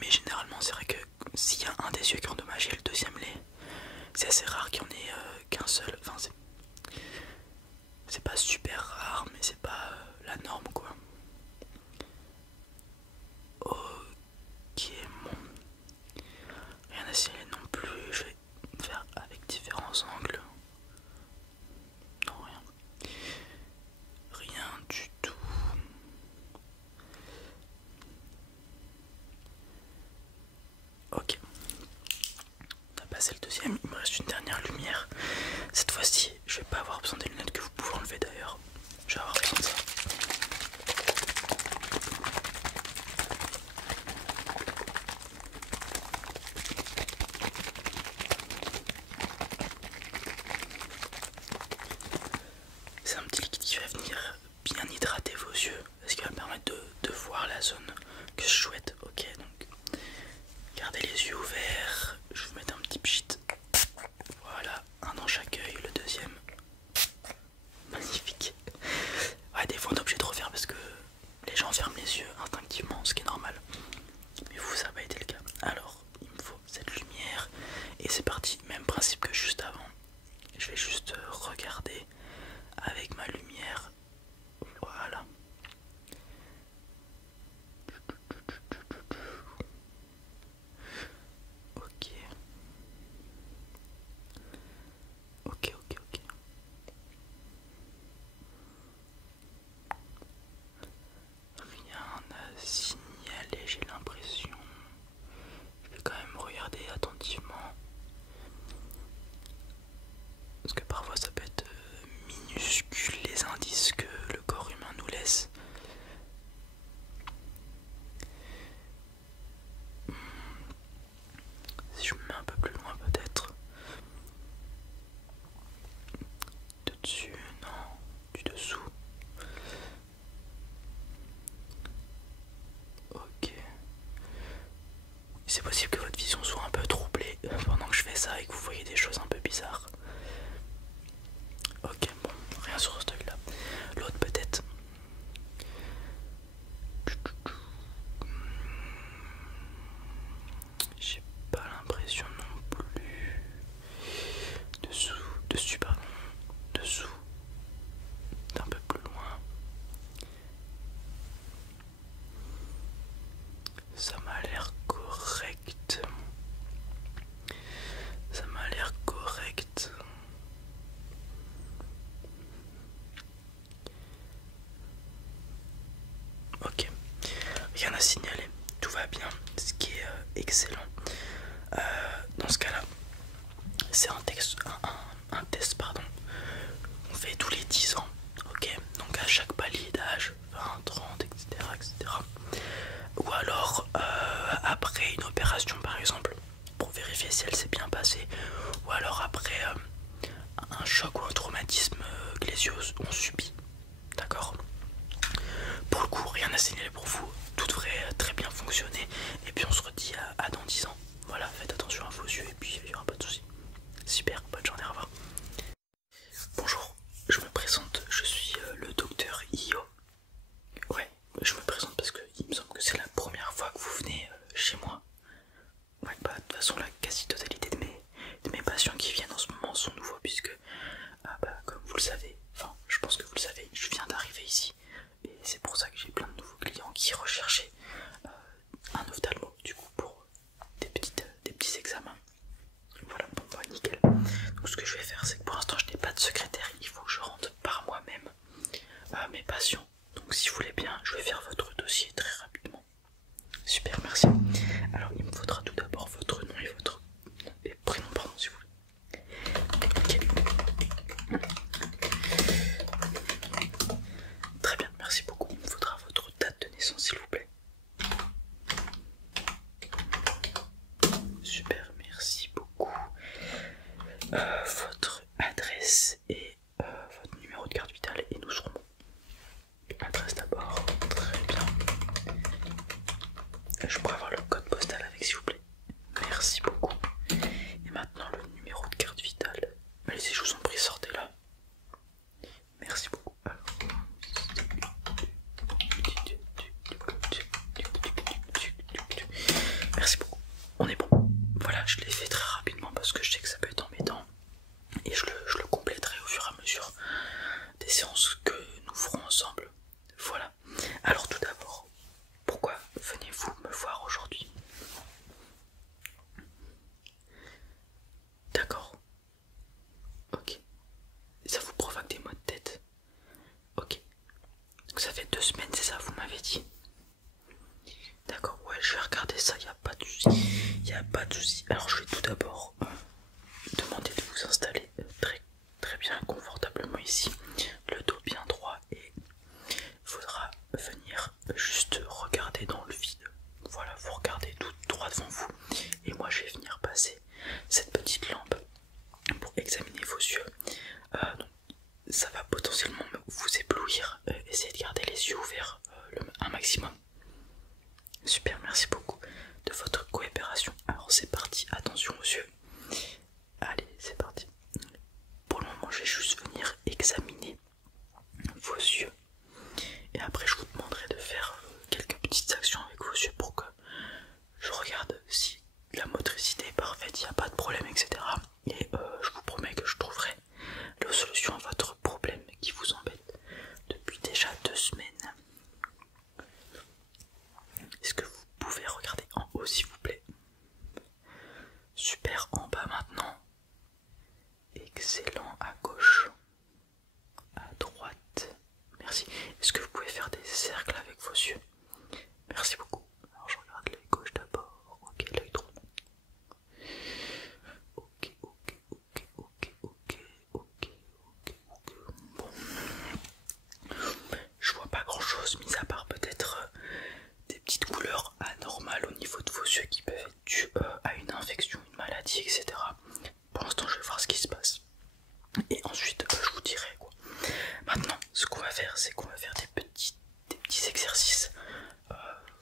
Mais généralement c'est vrai que s'il y a un des yeux qui est endommagé et le deuxième l'est, c'est assez rare qu'il y en ait qu'un seul. Enfin c'est pas super rare, mais c'est pas la norme quoi. Ok, bon. Rien à signaler non plus, je vais faire avec différents angles. Non, rien. Rien du tout. Ok. On a passé le deuxième, il me reste une dernière lumière. Cette fois-ci, je vais pas avoir besoin des lunettes que vous pouvez enlever d'ailleurs. Je vais avoir besoin de ça. C'est un petit liquide qui va venir bien hydrater vos yeux, ce qui va me permettre de voir la zone que je souhaite. Ok, donc gardez les yeux ouverts. Je vais vous mettre un petit pchit. Voilà, un dans chaque œil, le deuxième. Magnifique. Ouais, des fois on est obligé de refaire parce que les gens ferment les yeux instinctivement, ce qui est normal. Mais vous, ça n'a pas été le cas. Alors, il me faut cette lumière. Et c'est parti, même principe que juste avant. Je vais juste regarder avec ma lumière. Voilà. Ok. Ok, ok, ok. Rien à signaler, j'ai l'impression. Je vais quand même regarder attentivement. Parce que parfois ça peut être minuscule les indices que le corps humain nous laisse. Si je me mets un peu plus loin peut-être. De dessus, non, du dessous. Ok. C'est possible que votre vision soit un peu troublée pendant que je fais ça et que vous voyez des choses un peu bizarres. Ok, bon, rien sur ce truc là. L'autre peut-être. J'ai pas l'impression non plus. Dessus pardon. Dessous. D'un peu plus loin. Ça m'a l'air correct. Ça m'a l'air correct. Ok, rien à signaler, tout va bien, ce qui est excellent. Dans ce cas-là, c'est un test, pardon. On fait tous les 10 ans, ok. Donc à chaque palier d'âge, 20, 30, etc., etc. Ou alors après une opération par exemple, pour vérifier si elle s'est bien passée. Ou alors après un choc ou un traumatisme que les yeux ont subi. D'accord? Pour le coup, rien à signaler pour vous, tout devrait très bien fonctionner. Et puis on se redit à dans 10 ans. Voilà, faites attention à vos yeux et puis il n'y aura pas de soucis. Super, bonne journée, au revoir. savez, enfin je pense que vous le savez, je viens d'arriver ici et c'est pour ça que j'ai plein de nouveaux clients qui recherchaient un ophtalmo du coup pour des petits examens. Voilà, bon bah nickel. Donc ce que je vais faire, c'est que pour l'instant je n'ai pas de secrétaire, il faut que je rentre par moi-même mes patients. Donc si vous voulez bien, je vais faire votre dossier très rapidement. Super, merci. Alors il me faudra tout d'abord votre nom et votre prénom, pardon, si vous voulez. Okay. Très bien, merci beaucoup. Il me faudra votre date de naissance, s'il vous plaît. Super, merci beaucoup. Votre adresse et votre numéro de carte vitale et nous serons bons. Adresse d'abord, très bien. Je pourrais avoir le code postal avec, s'il vous plaît. Merci beaucoup. Et maintenant le numéro de carte vitale. Allez-y, je vous en prie, sortez-la. Merci beaucoup. Alors... Merci beaucoup. On est bon. Voilà, je l'ai fait très rapidement parce que je sais que ça peut être embêtant. Et je le compléterai au fur et à mesure des séances que nous ferons ensemble. Voilà. Alors tout d'abord, pourquoi venez-vous me voir aujourd'hui? D'accord. Ok. Ça vous provoque des maux de tête? Ok. Donc ça fait 2 semaines, c'est ça, vous m'avez dit? D'accord, ouais, je vais regarder ça, y a pas de souci. Y a pas de souci. Alors je vais tout d'abord demander de vous installer très bien confortablement ici, le dos bien droit, et il faudra venir juste regarder dans le vide. Voilà, vous regardez tout droit devant vous et moi je vais venir passer cette petite lampe pour examiner vos yeux. Donc, ça va potentiellement vous éblouir, essayez de garder les yeux ouverts un maximum. Super, merci beaucoup de votre coopération. Alors c'est parti, attention aux yeux. Allez, c'est parti. Pour le moment, je vais juste venir examiner vos yeux. Et après, je vous demanderai de faire quelques petites actions avec vos yeux pour que je regarde si la motricité est parfaite, il n'y a pas de problème, etc. Et je vous promets que je trouverai la solution à votre problème qui vous embête depuis déjà 2 semaines. Est-ce que vous pouvez regarder en haut, s'il vous plaît? Super, en bas maintenant. Excellent, à gauche, à droite. Merci. Est-ce que vous pouvez faire des cercles avec vos yeux? Merci beaucoup. Alors je regarde l'œil gauche d'abord. Ok, l'œil droit. Ok. Bon. Je vois pas grand chose, mis à part peut-être des petites couleurs anormales au niveau de vos yeux qui peuvent être dues à une infection, une maladie, etc. Pour l'instant, je vais voir ce qui se passe. Et ensuite, je vous dirai quoi. Maintenant, ce qu'on va faire, c'est qu'on va faire des petits exercices.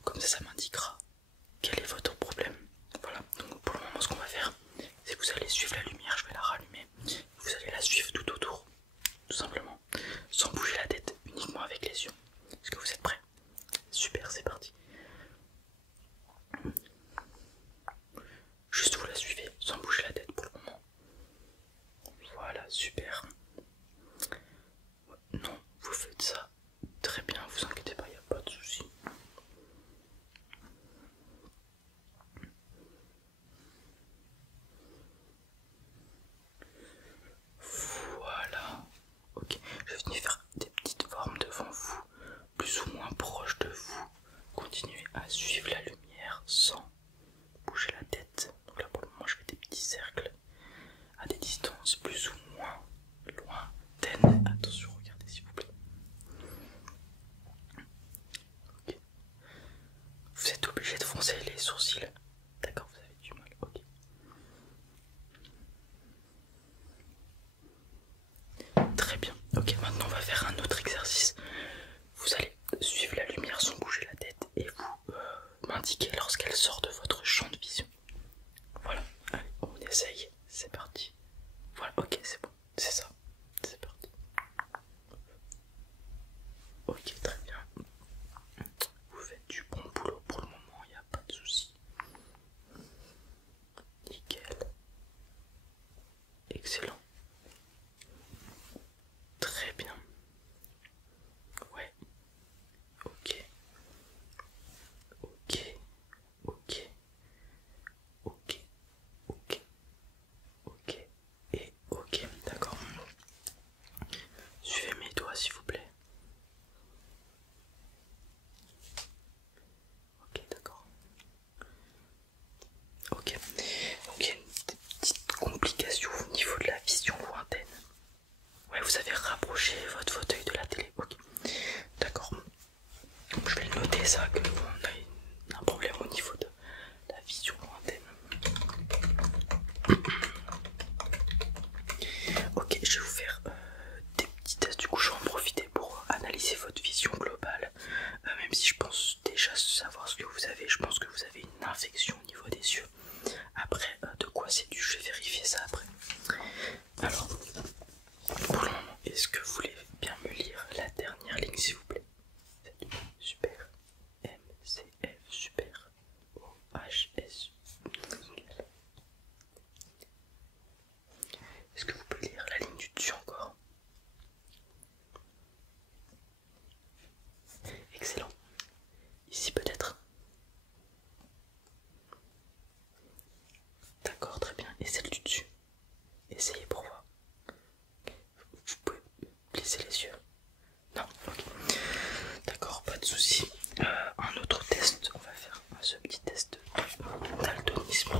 Comme ça m'indiquera quel est votre problème. Voilà, donc pour le moment, ce qu'on va faire, c'est que vous allez suivre la lumière, je vais la rallumer. Vous allez la suivre tout autour, tout simplement, sans bouger la tête, uniquement avec les yeux. Est-ce que vous êtes prêts? Super, c'est parti. Juste vous la suivez, sans bouger la tête pour le moment. Voilà, super. Non, vous faites ça très bien, vous inquiétez pas, il n'y a pas de souci. Voilà. Ok, je vais venir faire des petites formes devant vous, plus ou moins proches de vous. Continuez à suivre la lumière sans bouger la tête. Donc là pour le moment je fais des petits cercles à des distances plus ou moins lointaines. Attention, regardez s'il vous plaît. Ok. Vous êtes obligé de froncer les sourcils. D'accord, vous avez du mal. Ok. Très bien. Ok, maintenant on va faire un autre exercice. Vous allez suivre la lumière sans bouger la tête et vous m'indiquer lorsqu'elle sort de votre champ de vision. Voilà, allez, on essaye, c'est parti. Voilà, ok, c'est bon, c'est ça, c'est parti. Ok, très bien. Vous faites du bon boulot pour le moment, il n'y a pas de souci. Nickel. Excellent. je vais vous faire des petits tests. Du coup, je vais en profiter pour analyser votre vision globale. Même si je pense déjà savoir ce que vous avez, je pense que vous avez une infection au niveau des yeux. Après, de quoi c'est dû, je vais vérifier ça après. Alors, pour le moment, est-ce que vous voulez bien me lire la dernière ligne, s'il vous plaît? Super. MCF, super. OHS. Est-ce que vous pouvez lire la ligne du dessus encore? Excellent. Ici peut-être? D'accord, très bien. Et celle du dessus? Essayez pour voir. Vous pouvez plisser les yeux? Non, ok. D'accord, pas de souci. Un autre test, on va faire ce petit test de daltonisme.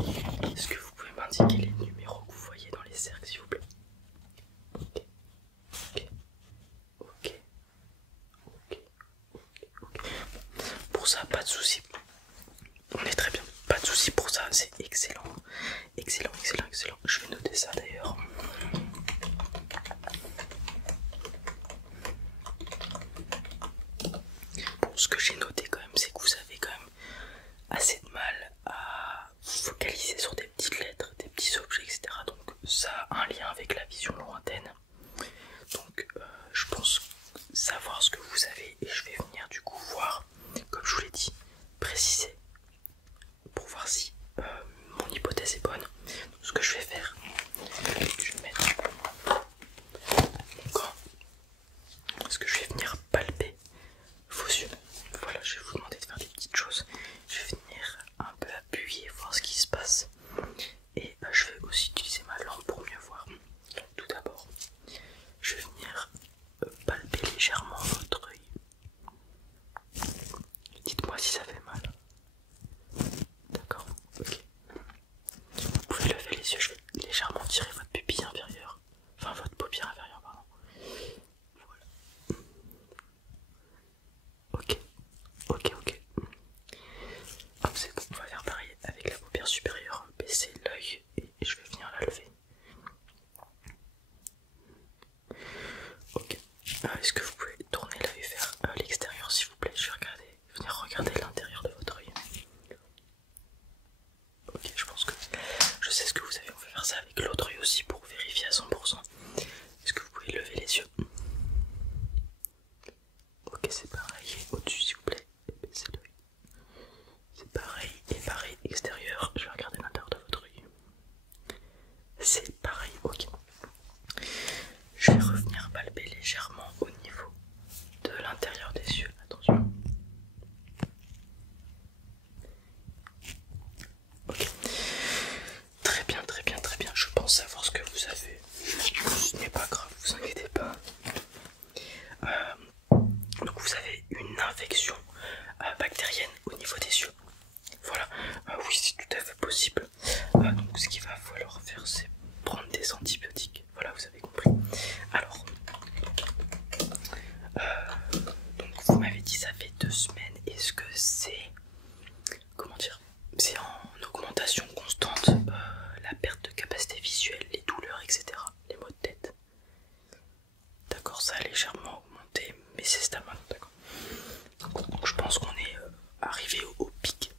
Est-ce que vous pouvez m'indiquer les numéros que vous voyez dans les cercles, s'il vous plaît? Ok, ok, ok, ok, ok. Pour ça, pas de souci. On est très bien. Pas de souci pour ça, c'est excellent. Excellent, excellent, excellent. Je vais noter ça d'ailleurs. Bon, ce que j'ai noté quand même, c'est que vous avez quand même assez de mal à vous focaliser sur des petites lettres, des petits objets, etc. Donc ça a un lien avec la vision lointaine. Donc je pense savoir ce que vous avez et je vais venir du coup voir, comme je vous l'ai dit, préciser pour voir si mon hypothèse est bonne. Donc, ce que je vais faire, je vais mettre mon gant, parce que je vais venir palper vos yeux. Voilà, je vais vous demander de faire des petites choses. Je vais venir un peu appuyer, voir ce qui se passe. Et je vais aussi utiliser ma lampe pour mieux voir. Tout d'abord, je vais venir palper légèrement votre œil. Dites-moi si ça fait mal. D'accord, ok. Vous pouvez lever les yeux, je vais légèrement tirer votre pupille inférieure. Enfin, votre paupière inférieure, pardon. Voilà. Ok, ok, ok. Hop, c'est bon, on va faire pareil avec la paupière supérieure. Baisser l'œil et je vais venir la lever. Ok. Est-ce que vous pouvez tourner l'œil vers l'extérieur, s'il vous plaît? Je vais venir regarder l'intérieur de votre œil. Ok, je pense que je sais ce que vous avez. On va faire ça avec l'autre œil aussi pour vérifier à 100%. Est-ce que vous pouvez lever les yeux? Ok, c'est pareil. Au-dessus, s'il vous plaît. Baissez l'œil. C'est pareil et pareil. Extérieur, je vais regarder l'intérieur de votre œil. C'est pareil, ok. Je vais revenir palper légèrement au niveau de l'intérieur des yeux. Attention. Ok. Très bien, très bien, très bien. Je pense savoir ce que vous avez. Ce n'est pas grave, vous inquiétez pas. Donc vous avez une infection bactérienne au niveau des yeux. Voilà, oui c'est tout à fait possible. Donc ce qu'il va falloir faire c'est prendre des antibiotiques. Voilà, vous avez compris. Alors, donc vous m'avez dit ça fait 2 semaines. Est-ce que c'est, comment dire, c'est en augmentation constante, la perte de capacité visuelle, les douleurs, etc., les maux de tête? D'accord, ça a légèrement augmenté, mais c'est stable, d'accord. Donc je pense qu'on est arrivé au pic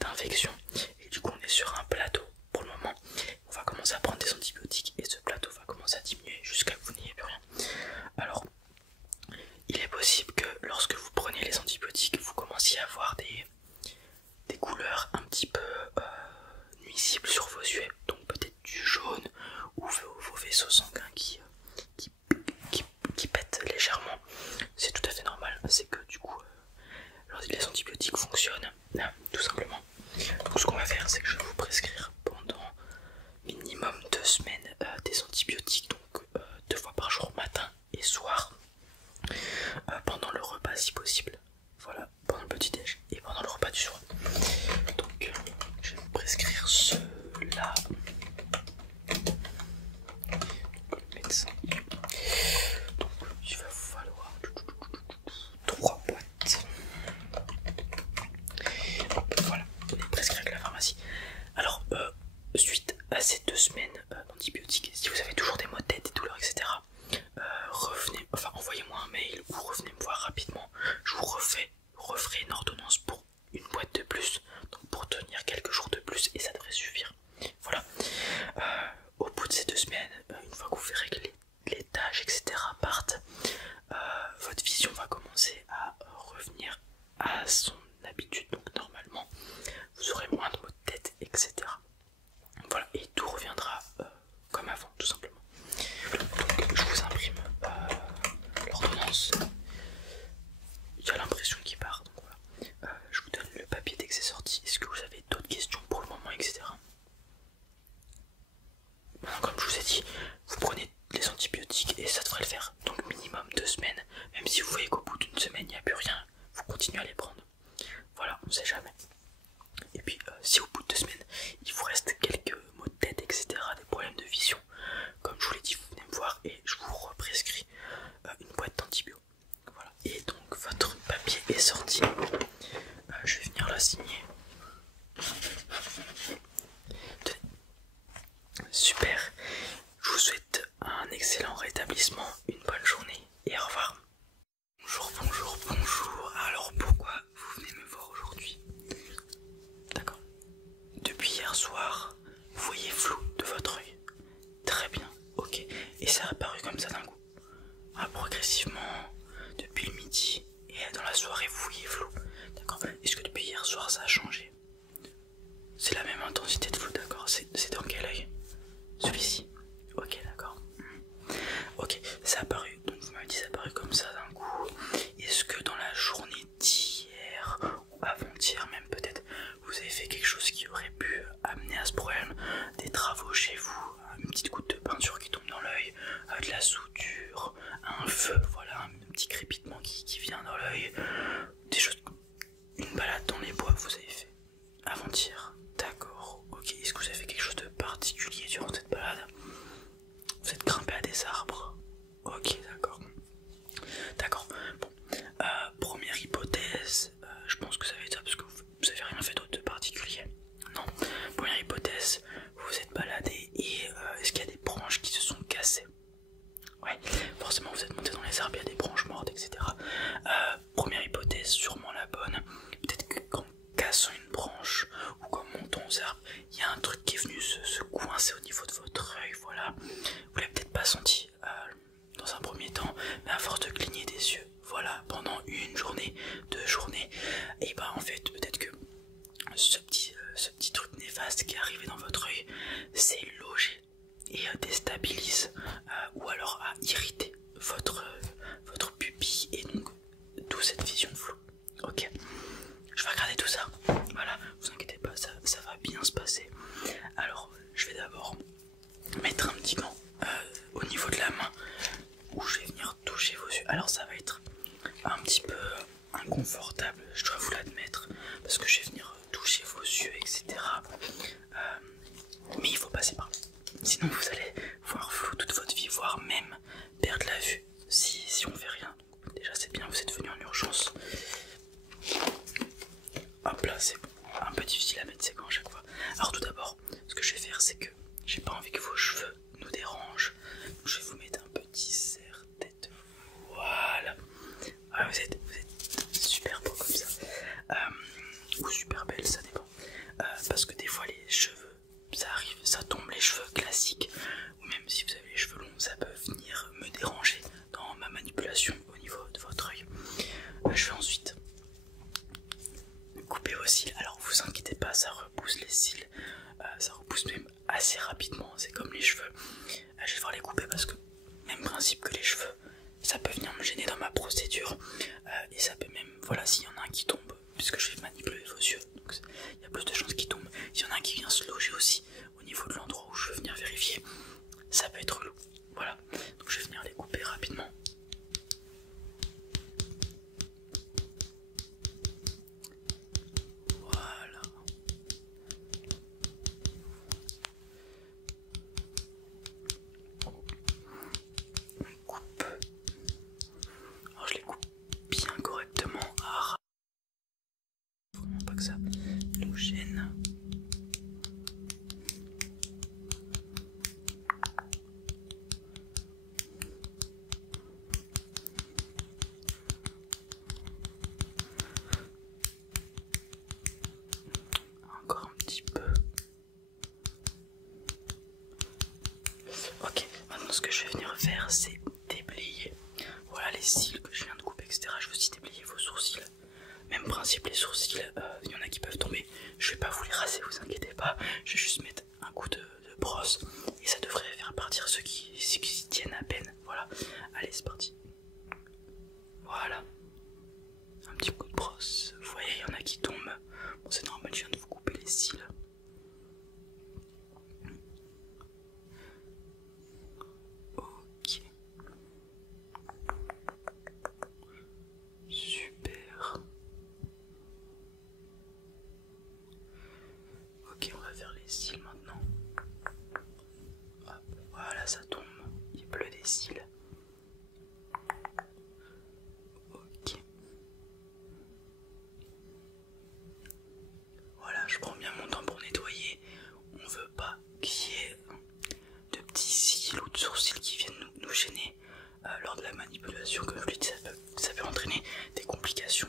d'infection et du coup on est sur un plateau pour le moment. On va commencer à prendre des antibiotiques et ce plateau va commencer à diminuer jusqu'à ce que vous n'ayez plus rien. Alors il est possible que lorsque vous prenez les antibiotiques vous commenciez à avoir des couleurs un petit peu nuisibles sur vos yeux, donc peut-être du jaune ou vos vaisseaux sanguins qui pètent légèrement. C'est tout à fait normal, c'est que du coup les antibiotiques fonctionnent tout simplement. Donc ce qu'on va faire c'est que je vais vous prescrire pendant minimum 2 semaines des antibiotiques, donc 2 fois par jour, matin et soir, pendant le repas si possible. Voilà, pendant le petit déj et pendant le repas du soir. Donc je vais vous prescrire ceux-là. Le médecin. Donc il va vous falloir 3 boîtes. Voilà, on est prescrit avec la pharmacie. Alors suite à ces 2 semaines d'antibiotiques, si vous avez toujours fois que vous verrez que les tâches, etc. partent, votre vision va commencer à revenir à son habitude. Donc normalement, vous aurez moins de maux de tête, etc. Voilà, et tout reviendra comme avant, tout simplement. Donc je vous imprime l'ordonnance. Il y a l'impression qui part, donc voilà. Je vous donne le papier dès que c'est sorti. Est-ce que vous avez d'autres questions pour le moment, etc. Maintenant, comme je vous ai dit, vous prenez les antibiotiques et ça devrait le faire. Donc minimum 2 semaines. Même si vous voyez qu'au bout d'une semaine il n'y a plus rien, vous continuez à les prendre. Voilà, on sait jamais. Et puis si au bout de 2 semaines il vous reste quelques maux de tête, etc., des problèmes de vision, comme je vous l'ai dit, vous venez me voir et je vous represcris une boîte d'antibio. Voilà. Et donc votre papier est sorti. Je vais venir la signer. Tenez. Super. Je vous souhaite un excellent rétablissement, une bonne journée et au revoir. Bonjour, bonjour, bonjour. Alors pourquoi vous venez me voir aujourd'hui? D'accord. Depuis hier soir, vous voyez flou de votre œil. Très bien, ok. Et ça a apparu comme ça d'un coup. Ah, progressivement, depuis le midi et dans la soirée, vous voyez flou. D'accord. Est-ce que depuis hier soir ça a changé? C'est la même intensité de flou, d'accord. C'est dans quel œil? Celui-ci. Ok, d'accord. Ok, ça a apparu, donc vous m'avez dit ça a apparu comme ça d'un coup. Est-ce que dans la journée d'hier ou avant-hier même peut-être, vous avez fait quelque chose qui aurait pu amener à ce problème? Des travaux chez vous, une petite goutte de peinture qui tombe dans l'œil, de la soudure, un feu, voilà, un petit crépitement qui vient dans l'œil, des choses, une balade dans les bois vous avez fait avant-hier? D'accord, ok. Est-ce que vous avez fait quelque chose de particulier durant cette balade? Vous êtes grimpé à des arbres? Ok, d'accord. D'accord, bon. Première hypothèse, je pense que ça va être ça parce que vous avez rien fait d'autre de particulier. Non. Première hypothèse, vous vous êtes baladé et est-ce qu'il y a des branches qui se sont cassées? Ouais, forcément vous êtes monté dans les arbres, il y a des branches mortes, etc. Première hypothèse, sûrement la bonne. Peut-être que qu'en cassant une branche ou qu'en montant aux arbres, il y a un truc qui est venu se coincer au niveau de votre œil, voilà. Vous l'avez peut-être pas senti dans un premier temps, mais à force de cligner des yeux, voilà, pendant une journée, 2 journées, et bah en fait peut-être que ce petit truc néfaste qui est arrivé dans votre œil s'est logé et déstabilise ou alors a irrité votre pupille et donc d'où cette vision floue. Ok, je vais regarder tout ça, voilà, vous inquiétez pas, ça va bien se passer. Alors je vais d'abord mettre un petit gant au niveau de ce que je vais venir faire, c'est déblayer. Voilà les cils que je viens de couper, etc. Je vais aussi déblayer vos sourcils. Même principe, les sourcils, il y en a qui peuvent tomber. Je vais pas vous les raser, vous inquiétez pas. Je vais juste mettre un coup de brosse et ça devrait faire partir ceux qui tiennent à peine. Voilà, allez, c'est parti. Voilà, un petit coup de brosse. Vous voyez, il y en a qui tombent. Bon, c'est normal, je viens de vous couper les cils. Ok. Super. Ok, on va faire les cils maintenant. Hop, voilà, ça tombe. Il pleut des cils. Ok. Voilà, je prends bien mon temps pour nettoyer. On veut pas qu'il y ait de petits cils ou de sourcils qui viennent nous gêner lors de la manipulation. Comme je l'ai dit, ça peut entraîner des complications.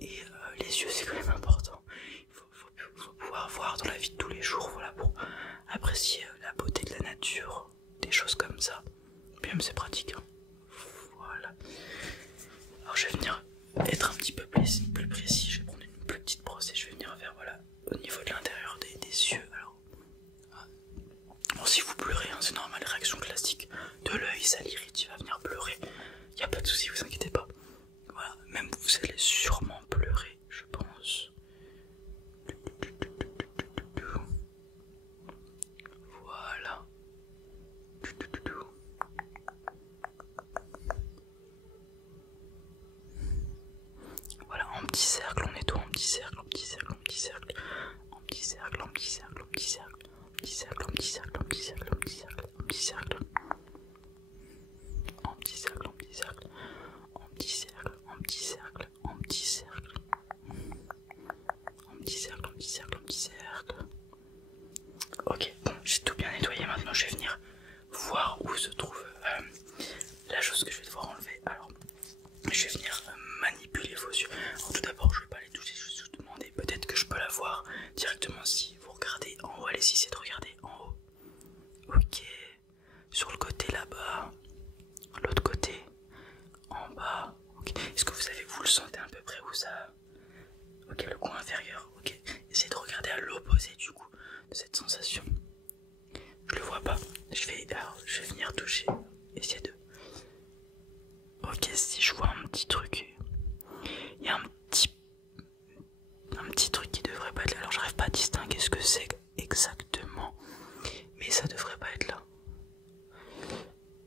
Et les yeux, c'est quand même important. Il faut pouvoir voir dans la vie de tous les jours, voilà, pour apprécier la beauté de la nature, des choses comme ça. Puis même c'est pratique, hein. Voilà. Alors je vais venir être un petit peu plus précis. Je vais prendre une plus petite brosse et je vais venir faire, voilà, au niveau de l'intérieur des yeux. Alors si vous pleurez, hein, c'est normal, réaction classique de l'œil, ça l'irrite, il va venir pleurer. Il n'y a pas de souci, vous inquiétez pas. Voilà, même vous allez sûrement pleurer, je pense. Voilà. Voilà, en petit cercle, on nettoie en petit cercle, en petit cercle, en petit cercle, en petit cercle, en petit cercle, en petit cercle, en petit cercle, en petit cercle, en petit cercle, en petit cercle, en petit cercle, en petit cercle, en petit cercle, en petit cercle, en petit cercle, en petit cercle, en petit cercle, en petit cercle, en petit cercle. Ok, bon, j'ai tout bien nettoyé. Maintenant, je vais venir voir où se trouve la chose que je vais devoir enlever. Alors, je vais venir manipuler vos yeux. Alors, tout d'abord, je ne vais pas les toucher, je vais vous demander. Peut-être que je peux la voir directement si vous regardez en haut. Allez-y, c'est de regarder en haut. Ok, sur le côté là-bas, l'autre côté, en bas. Ok, est-ce que vous le sentez à peu près où ça? Ok, le coin inférieur. Ok, essayez de regarder à l'opposé du coup de cette sensation. Je le vois pas. Je vais venir toucher. Essayer de. Ok, si je vois un petit truc, il y a un petit truc qui devrait pas être là. Alors j'arrive pas à distinguer ce que c'est exactement, mais ça devrait pas être là.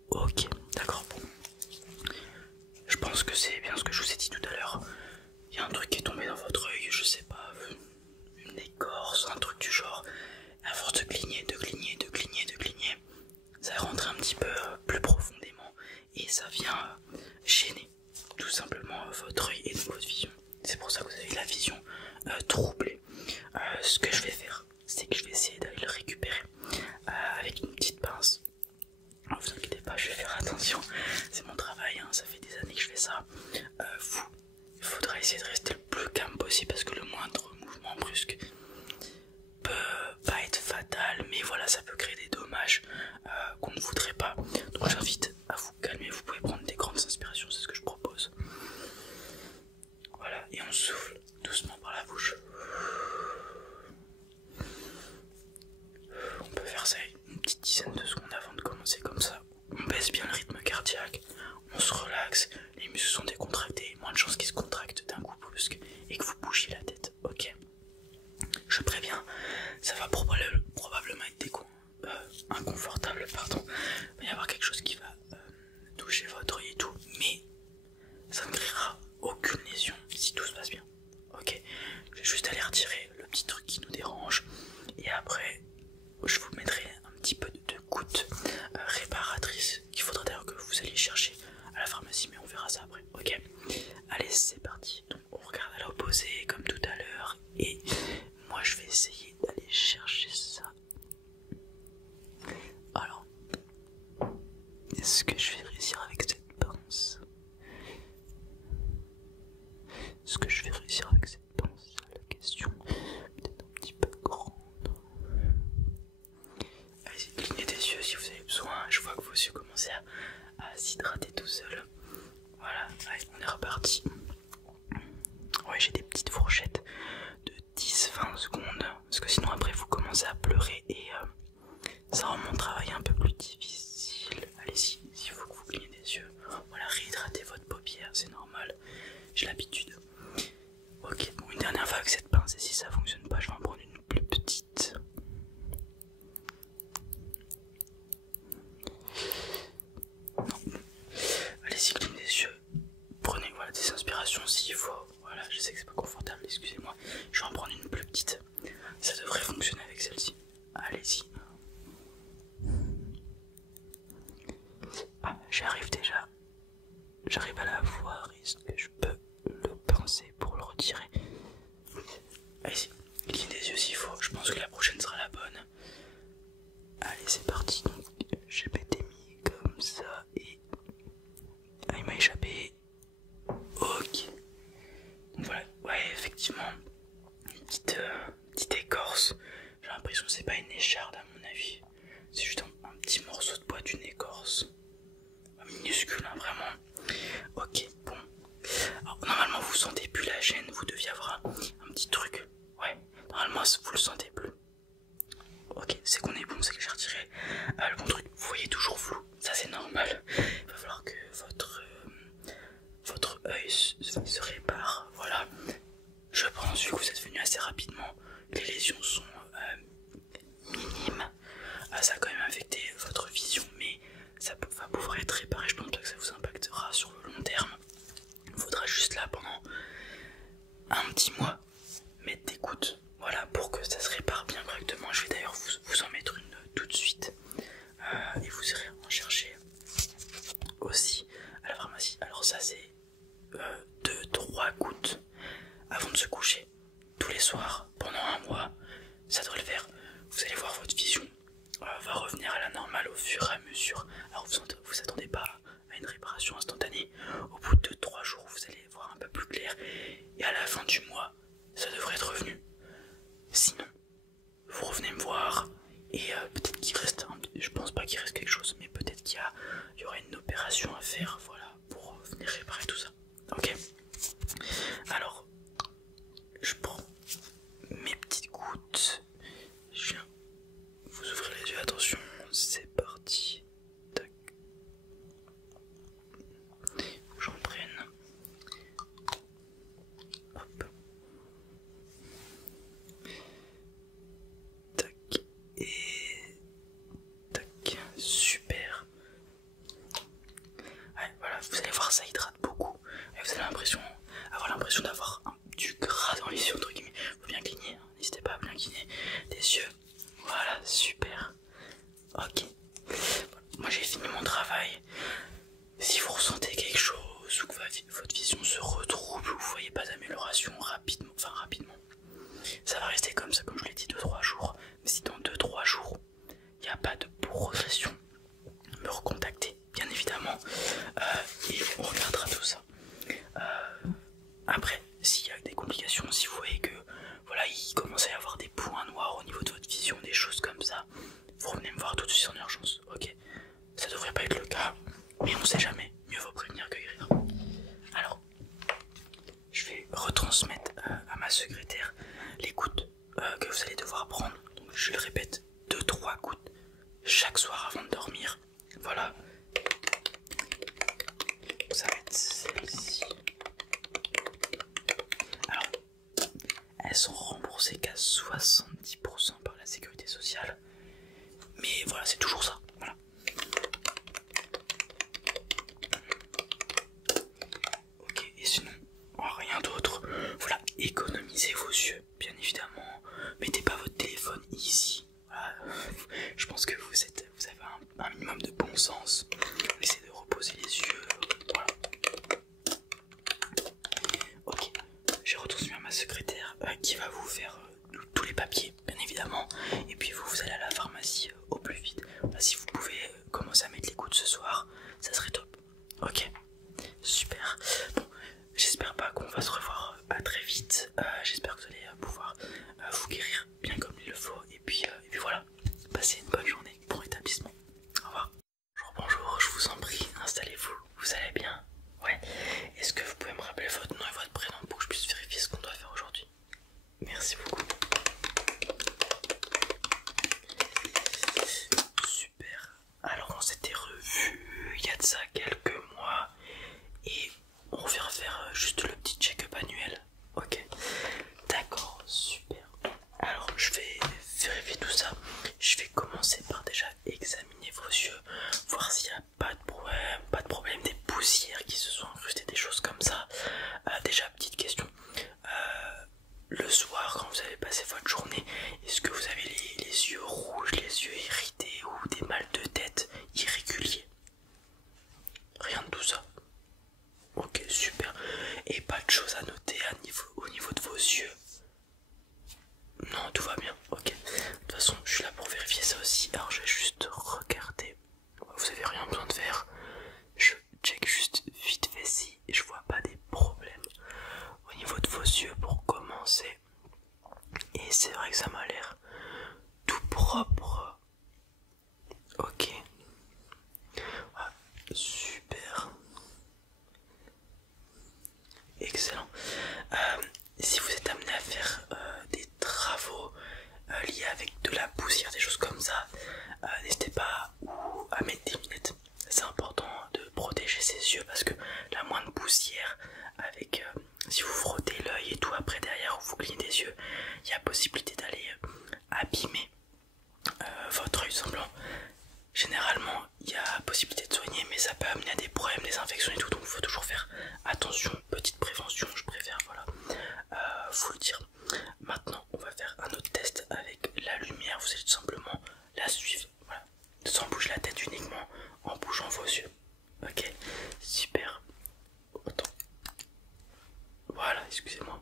Ok, d'accord, bon. Je pense que c'est bien ce que je vous ai dit tout à l'heure. Il y a un truc qui est tombé dans votre œil, je sais pas, une écorce, un truc du genre. À force de cligner, de cligner, de cligner, de cligner, ça rentre un petit peu plus profondément et ça vient gêner tout simplement votre œil et votre vision. C'est pour ça que vous avez la vision troublée. Ce que je vais faire, c'est que je vais essayer d'aller le récupérer avec une petite pince. Alors vous inquiétez pas, je vais faire attention, c'est mon travail, hein, ça fait des années que je fais ça. Il faudra essayer de rester le plus calme possible parce que le moindre mouvement brusque peut pas être fatal, mais voilà, ça peut créer des dommages qu'on ne voudrait pas. Donc j'invite à vous calmer, vous pouvez prendre des grandes inspirations, c'est ce que je propose. Voilà, et on souffle doucement par la bouche. On peut faire ça une petite dizaine de secondes avant de commencer comme ça. On baisse bien le rythme cardiaque, on se relaxe, les muscles sont décontractés, moins de chances qu'ils se contractent d'un coup brusque et que vous bougiez la tête, ok? Je préviens, ça va probablement être inconfortable, pardon. Il va y avoir quelque chose qui va toucher votre œil et tout, mais ça ne créera aucune lésion si tout se passe bien. Ok, je vais juste aller retirer le petit truc qui nous dérange et après je vous mettrai un petit peu de gouttes réparatrices qu'il faudra d'ailleurs que vous alliez chercher à la pharmacie, mais on verra ça après. Ok, allez, c'est parti. Donc on regarde à l'opposé comme tout à l'heure et moi je vais essayer d'aller chercher ça. Alors, est-ce que je vais réussir avec cette pince? Est-ce que je vais réussir avec cette pince? La question peut-être un petit peu grande. Allez-y, clignez des yeux si vous avez besoin. j'arrive déjà. J'arrive à la voir. Est-ce que je peux le pincer pour le retirer? Allez-y, cligne des yeux s'il faut. Je pense que la prochaine sera la bonne. Allez, c'est parti. Donc, j'ai pété mis comme ça et. Ah, il m'a échappé. Ok. Donc voilà, ouais, effectivement, une petite écorce. J'ai l'impression que c'est pas une écharde à mon avis. C'est juste un petit morceau de bois d'une écorce. Minuscule, hein, vraiment. Ok, bon. Alors, normalement, vous sentez plus la gêne. Vous deviez avoir un petit truc. Ouais, normalement, vous le sentez plus. Ok, c'est qu'on est bon, c'est que j'ai retiré le bon truc. Vous voyez toujours flou, ça c'est normal. Il va falloir que votre œil se répare. Voilà. Je pense, vu que vous êtes venu assez rapidement, les lésions sont minimes. Ça a quand même affecté votre vision, mais ça va pouvoir être réparé. Je pense pas que ça vous impactera sur le long terme. Il faudra juste là pendant un petit mois mettre des gouttes, voilà, pour que ça se répare bien correctement. Je vais d'ailleurs vous en mettre une tout de suite et vous irez en chercher aussi à la pharmacie. Alors ça c'est 2-3 gouttes avant de se coucher tous les soirs pendant un mois. Ça devrait le faire. Vous allez voir, votre vision va revenir à la normale au fur et à mesure. Alors vous attendez pas à une réparation instantanée. Au bout de 3 jours vous allez voir un peu plus clair et à la fin du mois ça devrait être revenu. Sinon vous revenez me voir et peut-être qu'il reste je pense pas qu'il reste quelque chose, mais peut-être qu'il y aura une opération à faire, voilà, pour venir réparer tout ça. Ok. Alors je prends mes petites gouttes. Je viens vous ouvrir les yeux, attention, c'est parti. Tac. J'en prenne. Hop. Tac. Et tac. Super. Ouais, voilà, vous allez voir, ça hydrate beaucoup. Et vous allez avoir l'impression d'avoir du gras dans les yeux, entre guillemets. Faut bien cligner, hein. N'hésitez pas à bien cligner des yeux. Voilà, super. Ok. Moi j'ai fini mon travail. Si vous ressentez quelque chose ou que votre vision se retrouve ou vous voyez pas d'amélioration rapidement, ça va rester comme ça, comme je l'ai dit, 2-3 jours. Mais si dans 2-3 jours, il n'y a pas de progression, me recontacter, bien évidemment, et on regardera tout ça. Après, s'il y a des complications, si vous voyez que voilà, il commence à y avoir des points noirs au niveau de votre vision, des choses comme ça, vous revenez me voir tout de suite en urgence, ok? Ça devrait pas être le cas, mais on sait jamais, mieux vaut prévenir que guérir. Alors, je vais retransmettre à ma secrétaire les gouttes que vous allez devoir prendre. Donc je le répète, 2-3 gouttes chaque soir avant de dormir. Voilà. Ça va être celle-ci. Alors, elles sont remboursées qu'à 70% par la sécurité sociale. Mais voilà, c'est toujours ça. Voilà. Ok, et sinon, rien d'autre. Voilà, économisez vos yeux, bien évidemment. Mettez pas votre téléphone ici. Voilà. Je pense que vous avez un minimum de bon sens. Essayez de reposer les yeux. Voilà. Ok, j'ai retransmis à ma secrétaire qui va vous faire tous les papiers, bien évidemment. Et puis vous allez à la pharmacie au plus vite. Là, si vous pouvez commencer à mettre les gouttes ce soir, ça serait top. Ok, super. Bon, j'espère pas qu'on va se revoir très vite. J'espère que vous allez pouvoir vous guérir bien comme il le faut. Et puis voilà, passez une bonne journée, bon rétablissement. Au revoir. Bonjour, je vous en prie, installez-vous. Vous allez bien? Ouais. Est-ce que vous pouvez me rappeler votre nom et votre prénom pour que je puisse vérifier ce qu'on doit faire aujourd'hui? Merci beaucoup. Super. Alors on s'était revus il y a de ça quelques mois et on vient faire juste le petit check-up annuel. Ok. D'accord, super. Alors je vais vérifier tout ça. Je vais commencer par déjà examiner vos yeux, voir s'il n'y a pas de problème, des poussières qui se sont incrustées, des choses comme ça. Déjà, petite question. Le soir, quand vous avez passé votre journée, est-ce que vous avez les yeux rouges, les yeux irrités ou des mal de tête irréguliers? yeux parce que la moindre poussière avec si vous frottez l'œil et tout après derrière ou vous clignez des yeux, il y a possibilité d'aller abîmer votre œil semblant. Généralement il y a possibilité de soigner mais ça peut amener à des problèmes, des infections et tout, donc il faut toujours faire attention, petite prévention je préfère, voilà, faut le dire. Maintenant on va faire un autre test avec la lumière, vous allez tout simplement la suivre, voilà, sans bouger la tête, uniquement en bougeant vos yeux. Ok, super. Attends. Voilà, excusez-moi.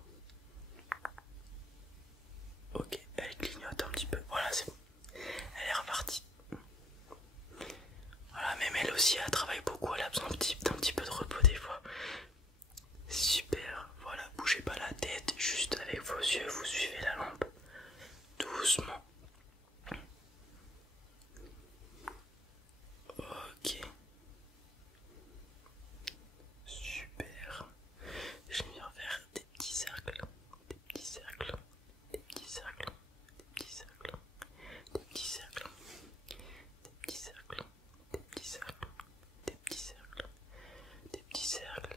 Ok, elle clignote un petit peu. Voilà, c'est bon. Elle est repartie. Voilà, même elle aussi, elle travaille beaucoup. Elle a besoin d'un petit peu de repos des fois. Super. Voilà, bougez pas la tête. Juste avec vos yeux, vous suivez la lampe. Doucement. Ok. Super. Je vais venir faire des petits cercles, des petits cercles, des petits cercles, des petits cercles, des petits cercles, des petits cercles, des petits cercles, des petits cercles, des petits cercles,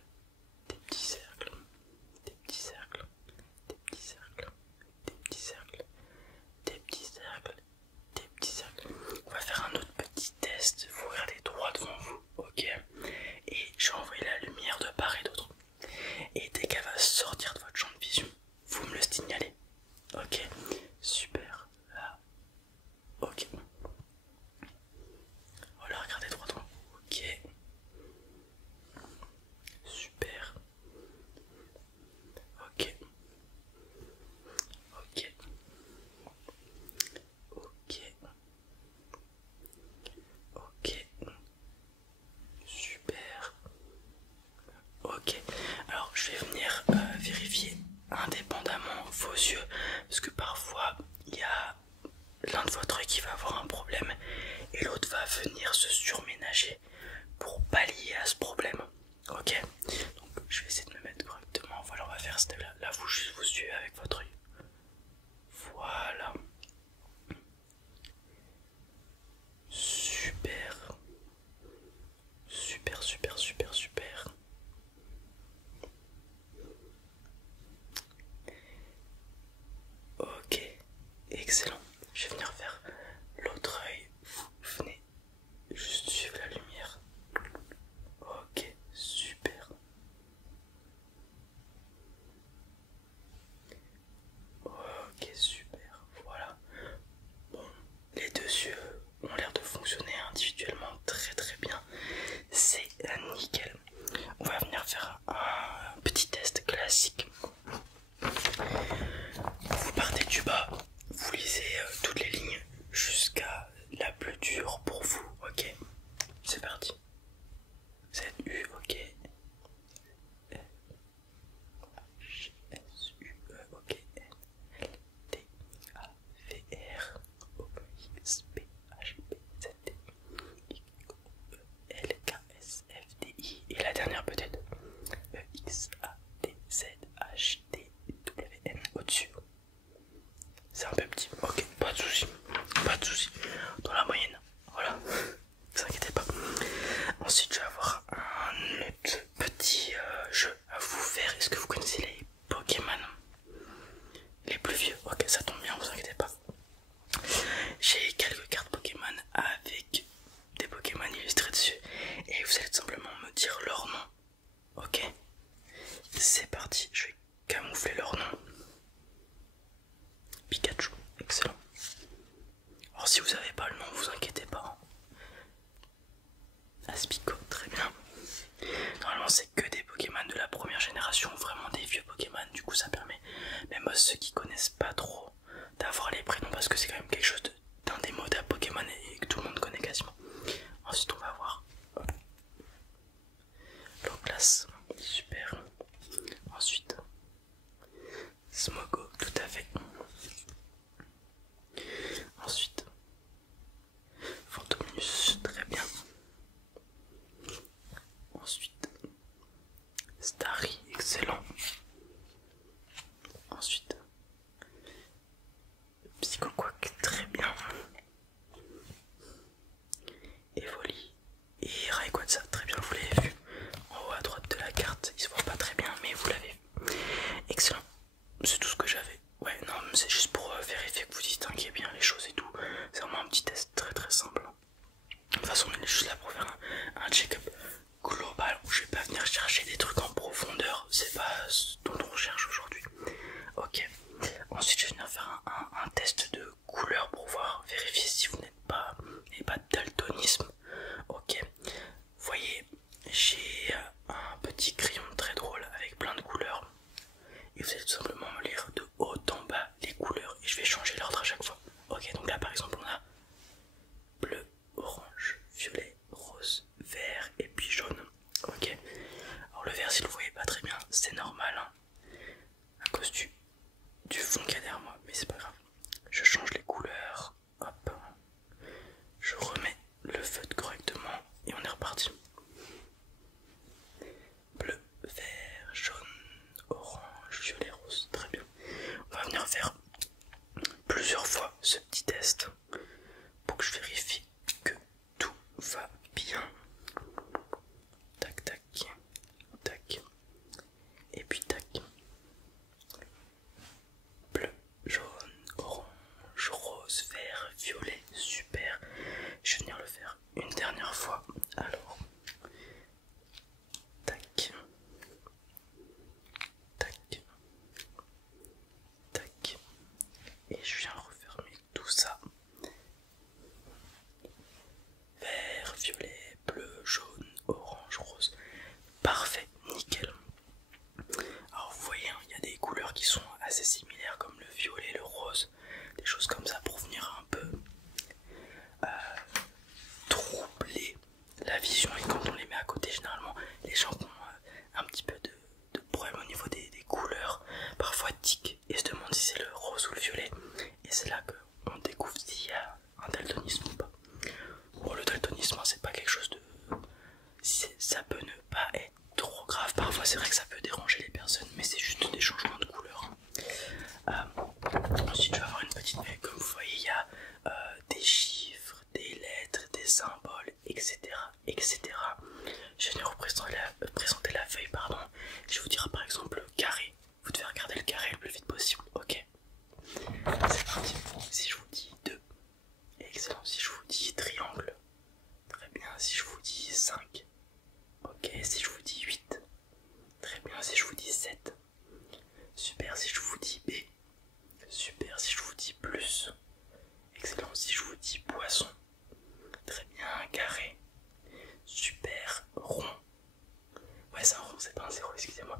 des petits cercles, des petits cercles, des petits cercles, des petits cercles, des petits cercles, des petits cercles. On va faire un autre petit test. Vous regardez droit devant vous, ok? Et je vais envoyer la lumière de part et d'autre. Et dès qu'elle va sortir de votre champ de vision, vous me le signalez. Ok, super. Là, ok. Voilà, regardez droit devant vous. Ok. Super. Ok. Ok. Ok. Ok. Super. Ok. Alors, je vais venir vérifier indépendamment vos yeux parce que parfois il y a l'un de votre œil qui va avoir un problème et l'autre va venir se surménager pour pallier à ce problème. Ok, donc je vais essayer de me mettre correctement. Voilà, on va faire là vous suivez avec votre œil. Voilà. Super. Super, super, super, super. Ok, excellent. Je vais venir faire l'autre œil. Vous venez juste suivre la lumière. Ok, super. Ok, super. Voilà. Bon, les deux yeux ont l'air de fonctionner individuellement très très bien. C'est nickel. On va venir faire un petit test classique. Vous partez du bas, vous lisez toutes les lignes jusqu'à la plus dure pour vous, ok? C'est parti. Z-U, ok. H-S-U-E, ok. N-T-A-V-R, O-X-P-H-B-Z-T-I-L-K-S-F-D-I. Et la dernière peut-être. E-X-A-T-Z-H-T-W-N au-dessus. C'est un peu petit. Ok, pas de soucis. Pas de soucis. Dans la moyenne. Voilà. Ne vous inquiétez pas. Ensuite, je vais avoir un autre petit jeu à vous faire. Est-ce que vous connaissez les Pokémon? Les plus vieux. Ok, ça tombe bien, vous inquiétez pas. J'ai quelques cartes Pokémon avec des Pokémon illustrés dessus. Et vous allez tout simplement me dire leur nom. Ok? C'est parti. Je vais camoufler leur nom. Pikachu, excellent. Alors si vous n'avez pas le nom, vous inquiétez pas. Aspico, très bien. Normalement c'est que des Pokémon de la première génération, vraiment des vieux Pokémon. Du coup ça permet même à ceux qui connaissent pas trop d'avoir les prénoms parce que c'est quand même quelque chose d'un des mots à Pokémon et que tout le monde connaît quasiment. Ensuite on va voir Loplas, super. Ensuite Smogo, tout à fait. Ensuite Fantominus, très bien. ça peut ne pas être trop grave. Parfois c'est vrai que ça peut déranger les personnes, mais c'est juste des changements de couleur. Ensuite je vais avoir une petite feuille, comme vous voyez il y a des chiffres, des lettres, des symboles, etc. etc. Je vais venir vous présenter la feuille, pardon. Je vous dirai par exemple carré. Vous devez regarder le carré le plus vite possible, ok? C'est parti. Si je vous dis 2, excellent. Si je vous dis triangle, très bien. Si je vous dis 5, ok. Si je vous dis 8, très bien. Si je vous dis 7, super. Si je vous dis B, super. Si je vous dis plus, excellent. Si je vous dis poisson, très bien. Carré, super. Rond, ouais c'est un rond, c'est pas un zéro, excusez-moi.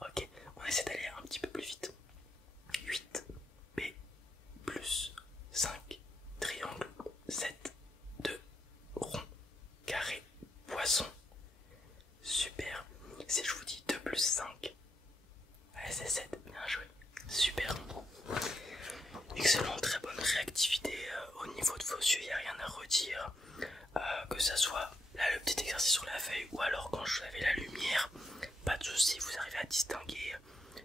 Ok, on essaie d'aller un petit peu plus vite. 8, B, plus 5, triangle, 7, 2, rond, carré, poisson, super. Si je vous dis 2 plus 5, ouais c'est 7, bien joué, super. Excellent, très bonne réactivité au niveau de vos yeux, il n'y a rien à redire. Que ça soit là le petit exercice sur la feuille ou alors quand je avais la lumière, pas de souci, vous arrivez à distinguer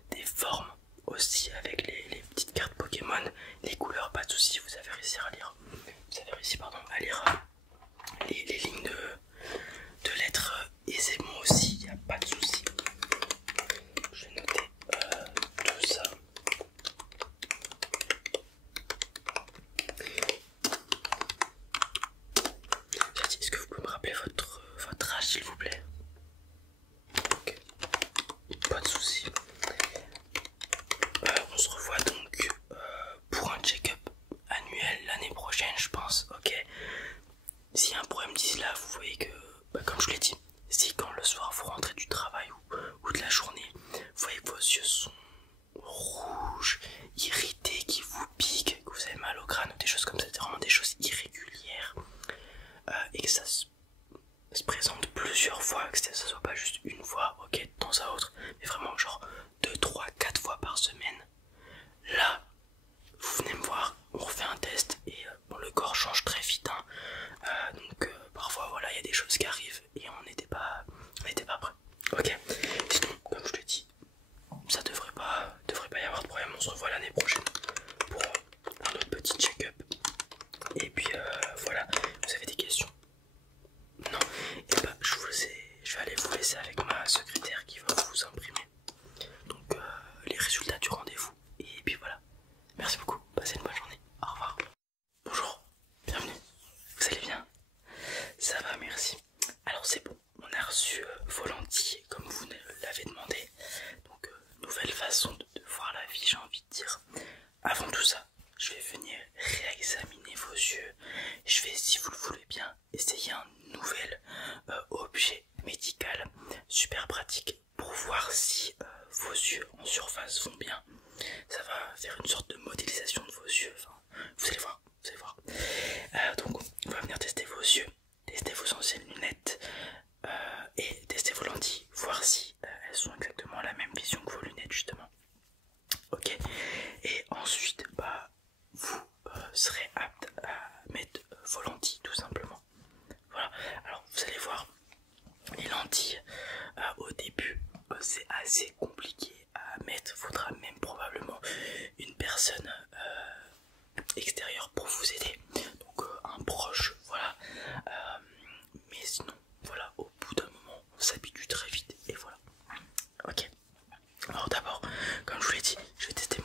des formes aussi avec les petites cartes Pokémon, les couleurs, pas de souci, vous avez réussi à lire, à lire les lignes de lettres aisément aussi, il n'y a pas de souci. Je vais noter tout ça. Est-ce que vous pouvez me rappeler votre âge s'il vous plaît? Ok, pas de souci. On se revoit donc pour un check-up annuel l'année prochaine, je pense. Ok. S'il y a un problème d'ici là, vous voyez que, comme je l'ai dit, si quand le soir vous rentrez du travail ou de la journée, vous voyez que vos yeux sont rouges, irrités, qui vous piquent, que vous avez mal au crâne, des choses comme ça, c'est vraiment des choses irrégulières, et que ça se présente plusieurs fois, que ça soit pas juste une fois, ok, de temps à autre, mais vraiment genre 2, 3, 4 fois par semaine. Là, vous venez me voir, on refait un test et bon, le corps change très vite, hein. Donc parfois voilà, il y a des choses qui arrivent et on n'était pas prêt. Ok, sinon comme je te dis, ça devrait pas y avoir de problème. On se revoit l'année prochaine pour un autre petit check-up. Et puis voilà, vous avez des questions? Non? Et bah je vais aller vous laisser avec ma secrétaire qui va vous imprimer donc les résultats du rendez-vous. Et puis voilà. Merci beaucoup, passez une bonne journée. Au revoir. Bonjour, bienvenue. Vous allez bien? Ça va, merci. Alors c'est bon, on a reçu vos lentilles comme vous l'avez demandé. Donc nouvelle façon de voir la vie, j'ai envie de dire. Avant tout ça, je vais venir réexaminer vos yeux. Je vais, si vous le voulez bien, essayer un nouvel objet médical super pratique pour voir si vos yeux en surface vont bien. Ça va faire une sorte de modélisation de vos yeux, enfin, vous allez voir, vous allez voir. Donc on va venir tester vos yeux, tester vos anciennes lunettes et tester vos lentilles, voir si elles sont exactement la même vision que vos lunettes justement. Ok, et ensuite bah vous serez apte à mettre vos lentilles tout simplement. Voilà, alors vous allez voir, les lentilles au début c'est assez compliqué à mettre, il faudra même probablement une personne extérieure pour vous aider, donc un proche, voilà. Mais sinon voilà, au bout d'un moment on s'habitue très vite et voilà. Ok, alors d'abord comme je vous l'ai dit, je vais tester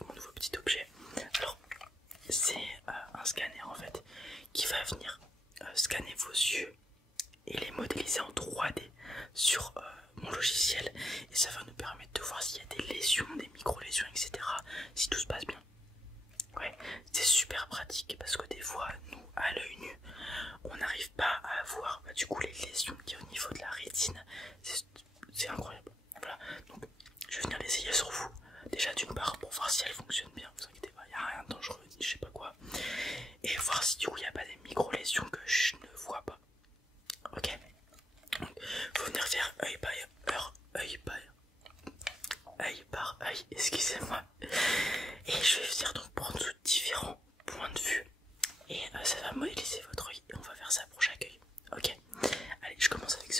mon nouveau petit objet. Alors c'est un scanner en fait qui va venir scanner vos yeux et les modéliser en 3D sur mon logiciel, et ça va nous permettre de voir s'il y a des lésions, des micro-lésions, etc. si tout se passe bien. Ouais, c'est super pratique parce que des fois, nous, à l'œil nu, on n'arrive pas à voir du coup les lésions qui sont au niveau de la rétine. C'est incroyable. Voilà, donc je vais venir l'essayer sur vous. Déjà d'une part pour voir si elle fonctionne bien, vous inquiétez pas, il n'y a rien de dangereux, je sais pas quoi. Et voir si du coup il n'y a pas des micro-lésions que je ne vois pas. Ok, donc faut venir faire œil par œil, excusez-moi. Et je vais venir donc prendre sous différents points de vue. Et ça va modéliser votre œil et on va faire ça pour chaque œil. Ok, allez, je commence avec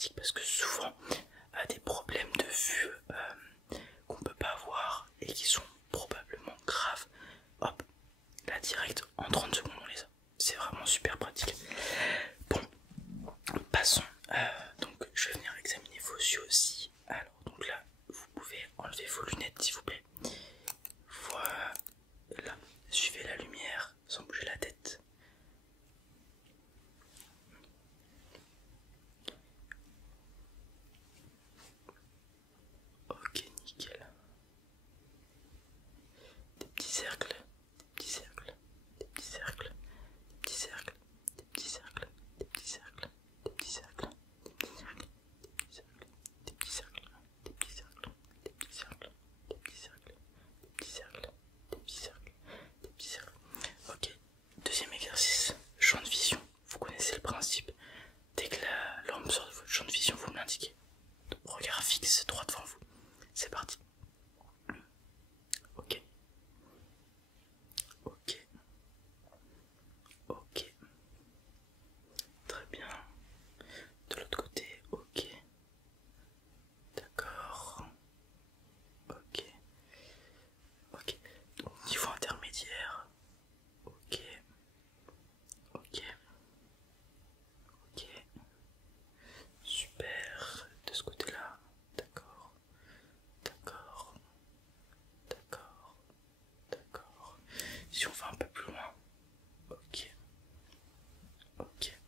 pratique parce que souvent des problèmes de vue qu'on peut pas voir et qui sont probablement graves, hop, là direct en 30 secondes on les a. C'est vraiment super pratique. Bon, passons. Donc je vais venir examiner vos yeux aussi. Alors donc là vous pouvez enlever vos lunettes s'il vous plaît. Voilà, suivez la lumière sans bouger la tête. Ok, nickel. Des petits cercles, des petits cercles, des petits cercles, des petits cercles, des petits cercles, des petits cercles, des petits cercles, des petits cercles, des petits cercles, des petits cercles, des petits cercles, des petits cercles, des petits cercles, des petits cercles, des petits cercles. Ok, deuxième exercice, champ de vision. Vous connaissez le principe. Dès que la lampe sort de votre champ de vision, vous me l'indiquez. Regard fixe droit devant vous. C'est parti. Ok. Ok. Ok. Très bien. De l'autre côté, ok. D'accord. Ok. Ok. Donc, niveau intermédiaire. Ok. Ok. Ok. Super. De ce côté-là. D'accord. D'accord. D'accord. D'accord. Si on va un peu plus loin. Ok. Ok.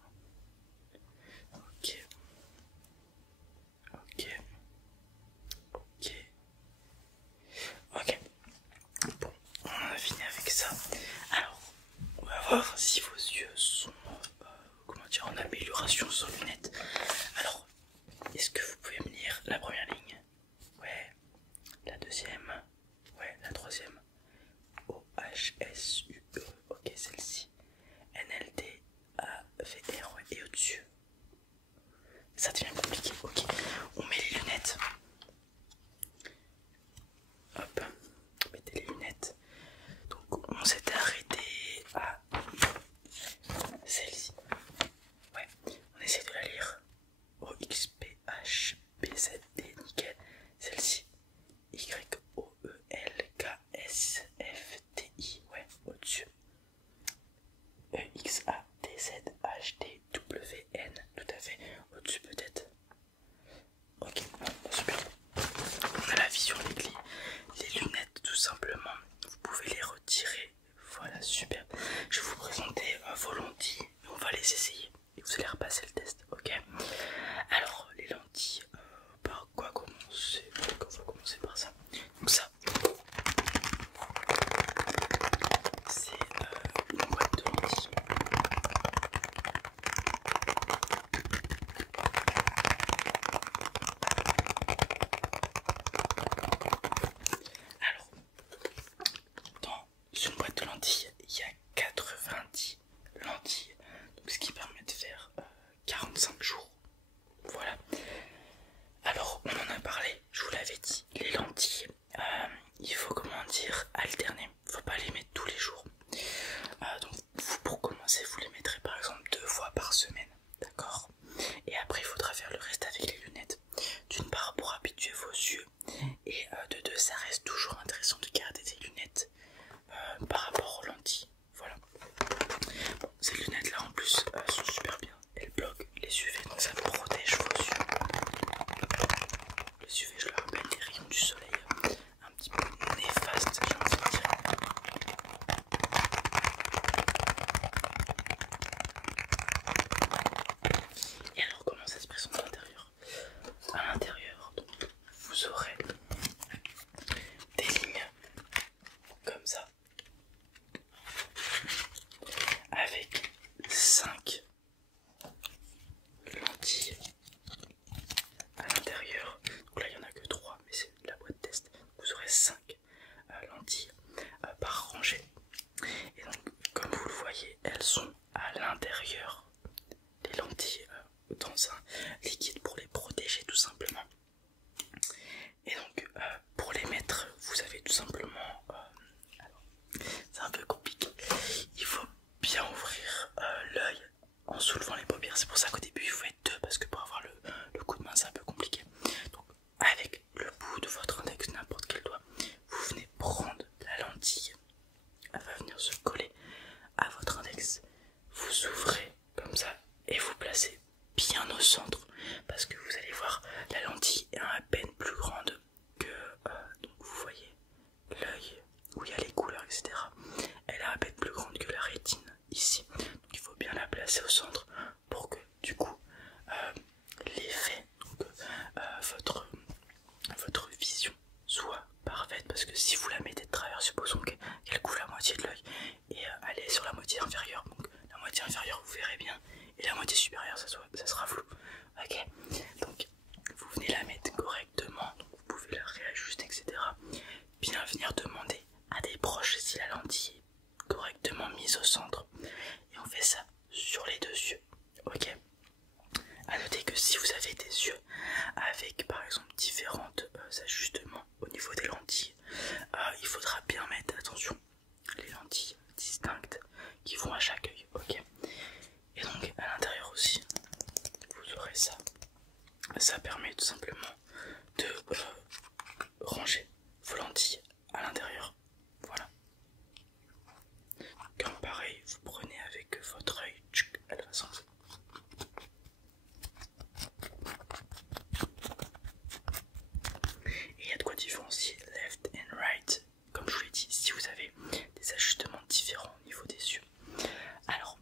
Ok. Ok. Ok. Ok. Bon, on a fini avec ça. Alors, on va voir si vos yeux sont comment dire, en amélioration sur lunettes. Alors, est-ce que vous pouvez me lire la première ligne? Ouais. La deuxième? Ouais. La troisième? O-H-S-U-E. Ok, celle-ci. N-L-D-A-V-R. Ouais. Et au-dessus? Ça devient compliqué. Ok. On met les lunettes. Hop. Mettez les lunettes. Donc, on s'était arrêté à celle-ci. Ouais. On essaie de la lire. O-X-P-H-P-Z-D. Nickel. Celle-ci. Y-O-E-L-K-S-F-T-I. Ouais, au-dessus. E-X-A-T-Z-H-T-W-N. Tout à fait. Au-dessus peut-être. Ok, super. On a la vision avec les lunettes tout simplement. Vous pouvez les retirer. Voilà, super. Je vais vous présenter vos lentilles. On va les essayer. Et vous allez repasser le test, ok? Alors, les lentilles, par quoi commencer? On va commencer par ça. Donc ça, c'est une boîte de lentilles. Alors, dans une boîte de lentilles, il y a 90 lentilles. Donc ce qui permet de faire 45 jours. Voilà. Alors, on en a parlé, je vous l'avais dit, les lentilles, il faut comment dire, alterner. Faut pas les mettre tous les jours. Donc, vous, pour commencer, vous les mettrez par exemple 2 fois par semaine. D'accord? Et après, il faudra faire le reste avec les lunettes. D'une part, pour habituer vos yeux. Et de deux, ça reste toujours intéressant de garder des lunettes par rapport aux lentilles. Voilà. Bon, ces lunettes là en plus sont super bien. Elles bloquent les UV, donc ça protège vos yeux. Les UV, je le rappelle, les rayons du soleil un petit peu néfastes, j'ai envie de dire. Et alors, comment ça se présente à l'intérieur? À l'intérieur, donc, vous aurez des lignes comme ça, avec 5 lentilles à l'intérieur. Donc là, il n'y en a que 3, mais c'est la boîte test. Vous aurez 5 lentilles par rangée. Et donc, comme vous le voyez, elles sont à l'intérieur. Les lentilles dans un liquide pour les protéger tout simplement. Et donc, pour les mettre, vous avez tout simplement... alors, c'est un peu compliqué. Il faut bien ouvrir l'œil en soulevant les paupières. C'est pour ça qu'au début, il faut être deux, parce que pour avoir le passer au centre pour que du coup l'effet, votre vision soit parfaite, parce que si vous la mettez de travers, supposons qu'elle couvre la moitié de l'œil et elle est sur la moitié inférieure, donc la moitié inférieure vous verrez bien et la moitié supérieure ça sera flou. Ok, donc vous venez la mettre correctement, donc vous pouvez la réajuster, etc. Bien venir demander à des proches si la lentille est correctement mise au centre, et on fait ça sur les deux yeux. Ok, à noter que si vous avez des yeux avec par exemple différents ajustements au niveau des lentilles, il faudra bien mettre attention les lentilles distinctes qui vont à chaque œil. Ok, et donc à l'intérieur aussi vous aurez ça. Ça permet tout simplement de ranger vos lentilles à l'intérieur. Voilà. Comme pareil, vous prenez avec votre œil, elle va s'enlever. Et il y a de quoi différencier left and right. Comme je vous l'ai dit, si vous avez des ajustements différents au niveau des yeux. Alors,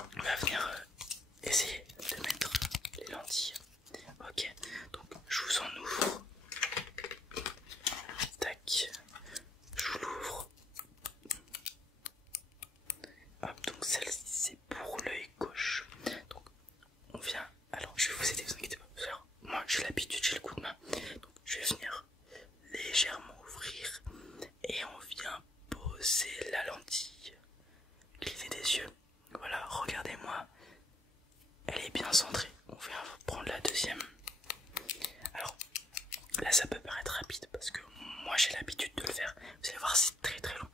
on va venir essayer de mettre les lentilles. Ok, donc je vous en ouvre. Tac, je vous l'ouvre. Hop, donc celle-ci c'est pour l'œil gauche. Donc on vient, alors je vais vous aider, vous inquiétez pas. Alors, moi j'ai l'habitude, j'ai le coup de main. Donc je vais venir légèrement ouvrir et on vient poser la lentille. Clignez des yeux. Voilà, regardez-moi. Elle est bien centrée. On vient prendre la deuxième. Alors là ça peut paraître rapide parce que moi j'ai l'habitude de le faire. Vous allez voir, c'est très très long.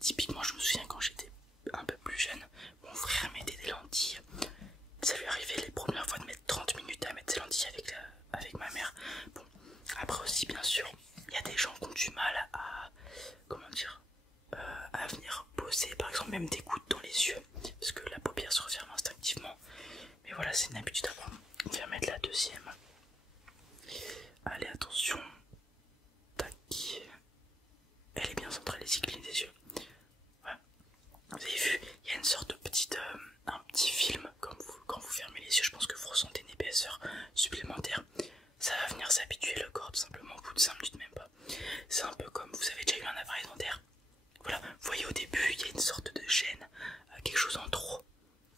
Typiquement je me souviens quand j'étais un peu plus jeune, mon frère mettait des lentilles. Ça lui arrivait les premières fois de mettre 30 minutes à mettre ses lentilles avec ma mère. Bon, après aussi bien sûr, il y a des gens qui ont du mal à, comment dire, à venir poser par exemple même des gouttes dans les yeux, parce que la paupière se referme instinctivement. Mais voilà, c'est une habitude à prendre. On vient mettre la deuxième. Allez, attention. Tac. Elle est bien centrée, les clignez des yeux. Voilà. Vous avez vu, il y a une sorte de petite, un petit film quand vous fermez les yeux. Je pense que vous ressentez une épaisseur supplémentaire. Ça va venir s'habituer le corps tout simplement au bout de 5 minutes, même pas. C'est un peu comme vous avez déjà eu un appareil dentaire. Voilà, vous voyez au début il y a une sorte de gêne, quelque chose en trop.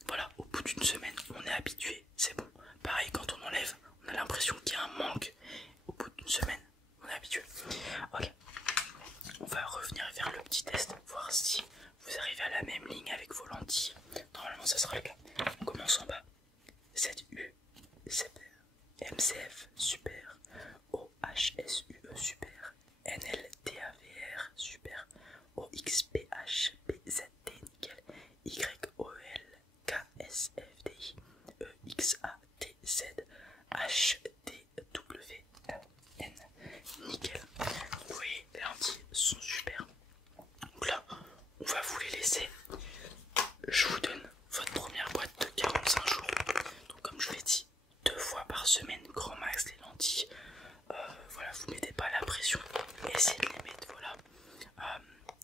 Voilà, au bout d'une semaine on est habitué, c'est bon. Pareil, quand on enlève, on a l'impression qu'il y a un manque. Au bout d'une semaine, on est habitué. Ok, on va revenir vers le petit test, voir si vous arrivez à la même ligne avec vos lentilles. Normalement ça sera le cas. On commence en bas. ZU, super. MCF, super. OHSUE, super. NLTAVR, super. OXPH, PZT, nickel. YOLKSFDI, EXATZ, HDWN, nickel. Vous voyez, les lentilles sont super. Donc là, on va vous les laisser. Je vous donne votre première boîte de 45 jours. Donc comme je vous l'ai dit, 2 fois par semaine, grand max les lentilles. Voilà, vous mettez pas la pression, essayez de les mettre, voilà.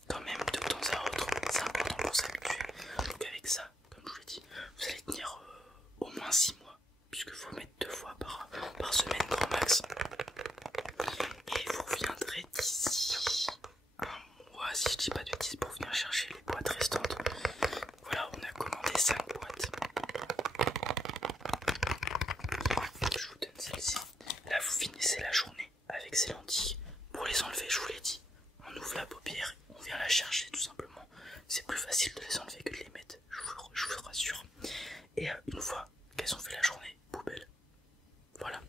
Quand même de temps à autre, c'est important pour s'habituer. Donc avec ça, comme je vous l'ai dit, vous allez tenir au moins 6 mois, puisque faut mettre 2 fois par semaine, grand max. Et vous reviendrez d'ici un mois, si je dis pas de bêtises, pour venir chercher les boîtes restantes. Voilà, on a commandé 5 boîtes. Je vous donne celle-ci. Là, vous finissez la journée avec ces lentilles. Pour les enlever, je vous l'ai dit, on ouvre la paupière, on vient la chercher tout simplement. C'est plus facile de les enlever que de les mettre, je vous rassure. Et une fois qu'elles ont fait la journée, poubelle. Voilà.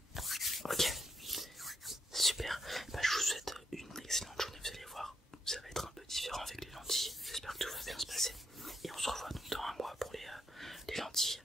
Ok. Super. Bah, je vous souhaite une excellente journée, vous allez voir. Ça va être un peu différent avec les lentilles. J'espère que tout va bien se passer. Et on se revoit donc dans un mois pour les lentilles.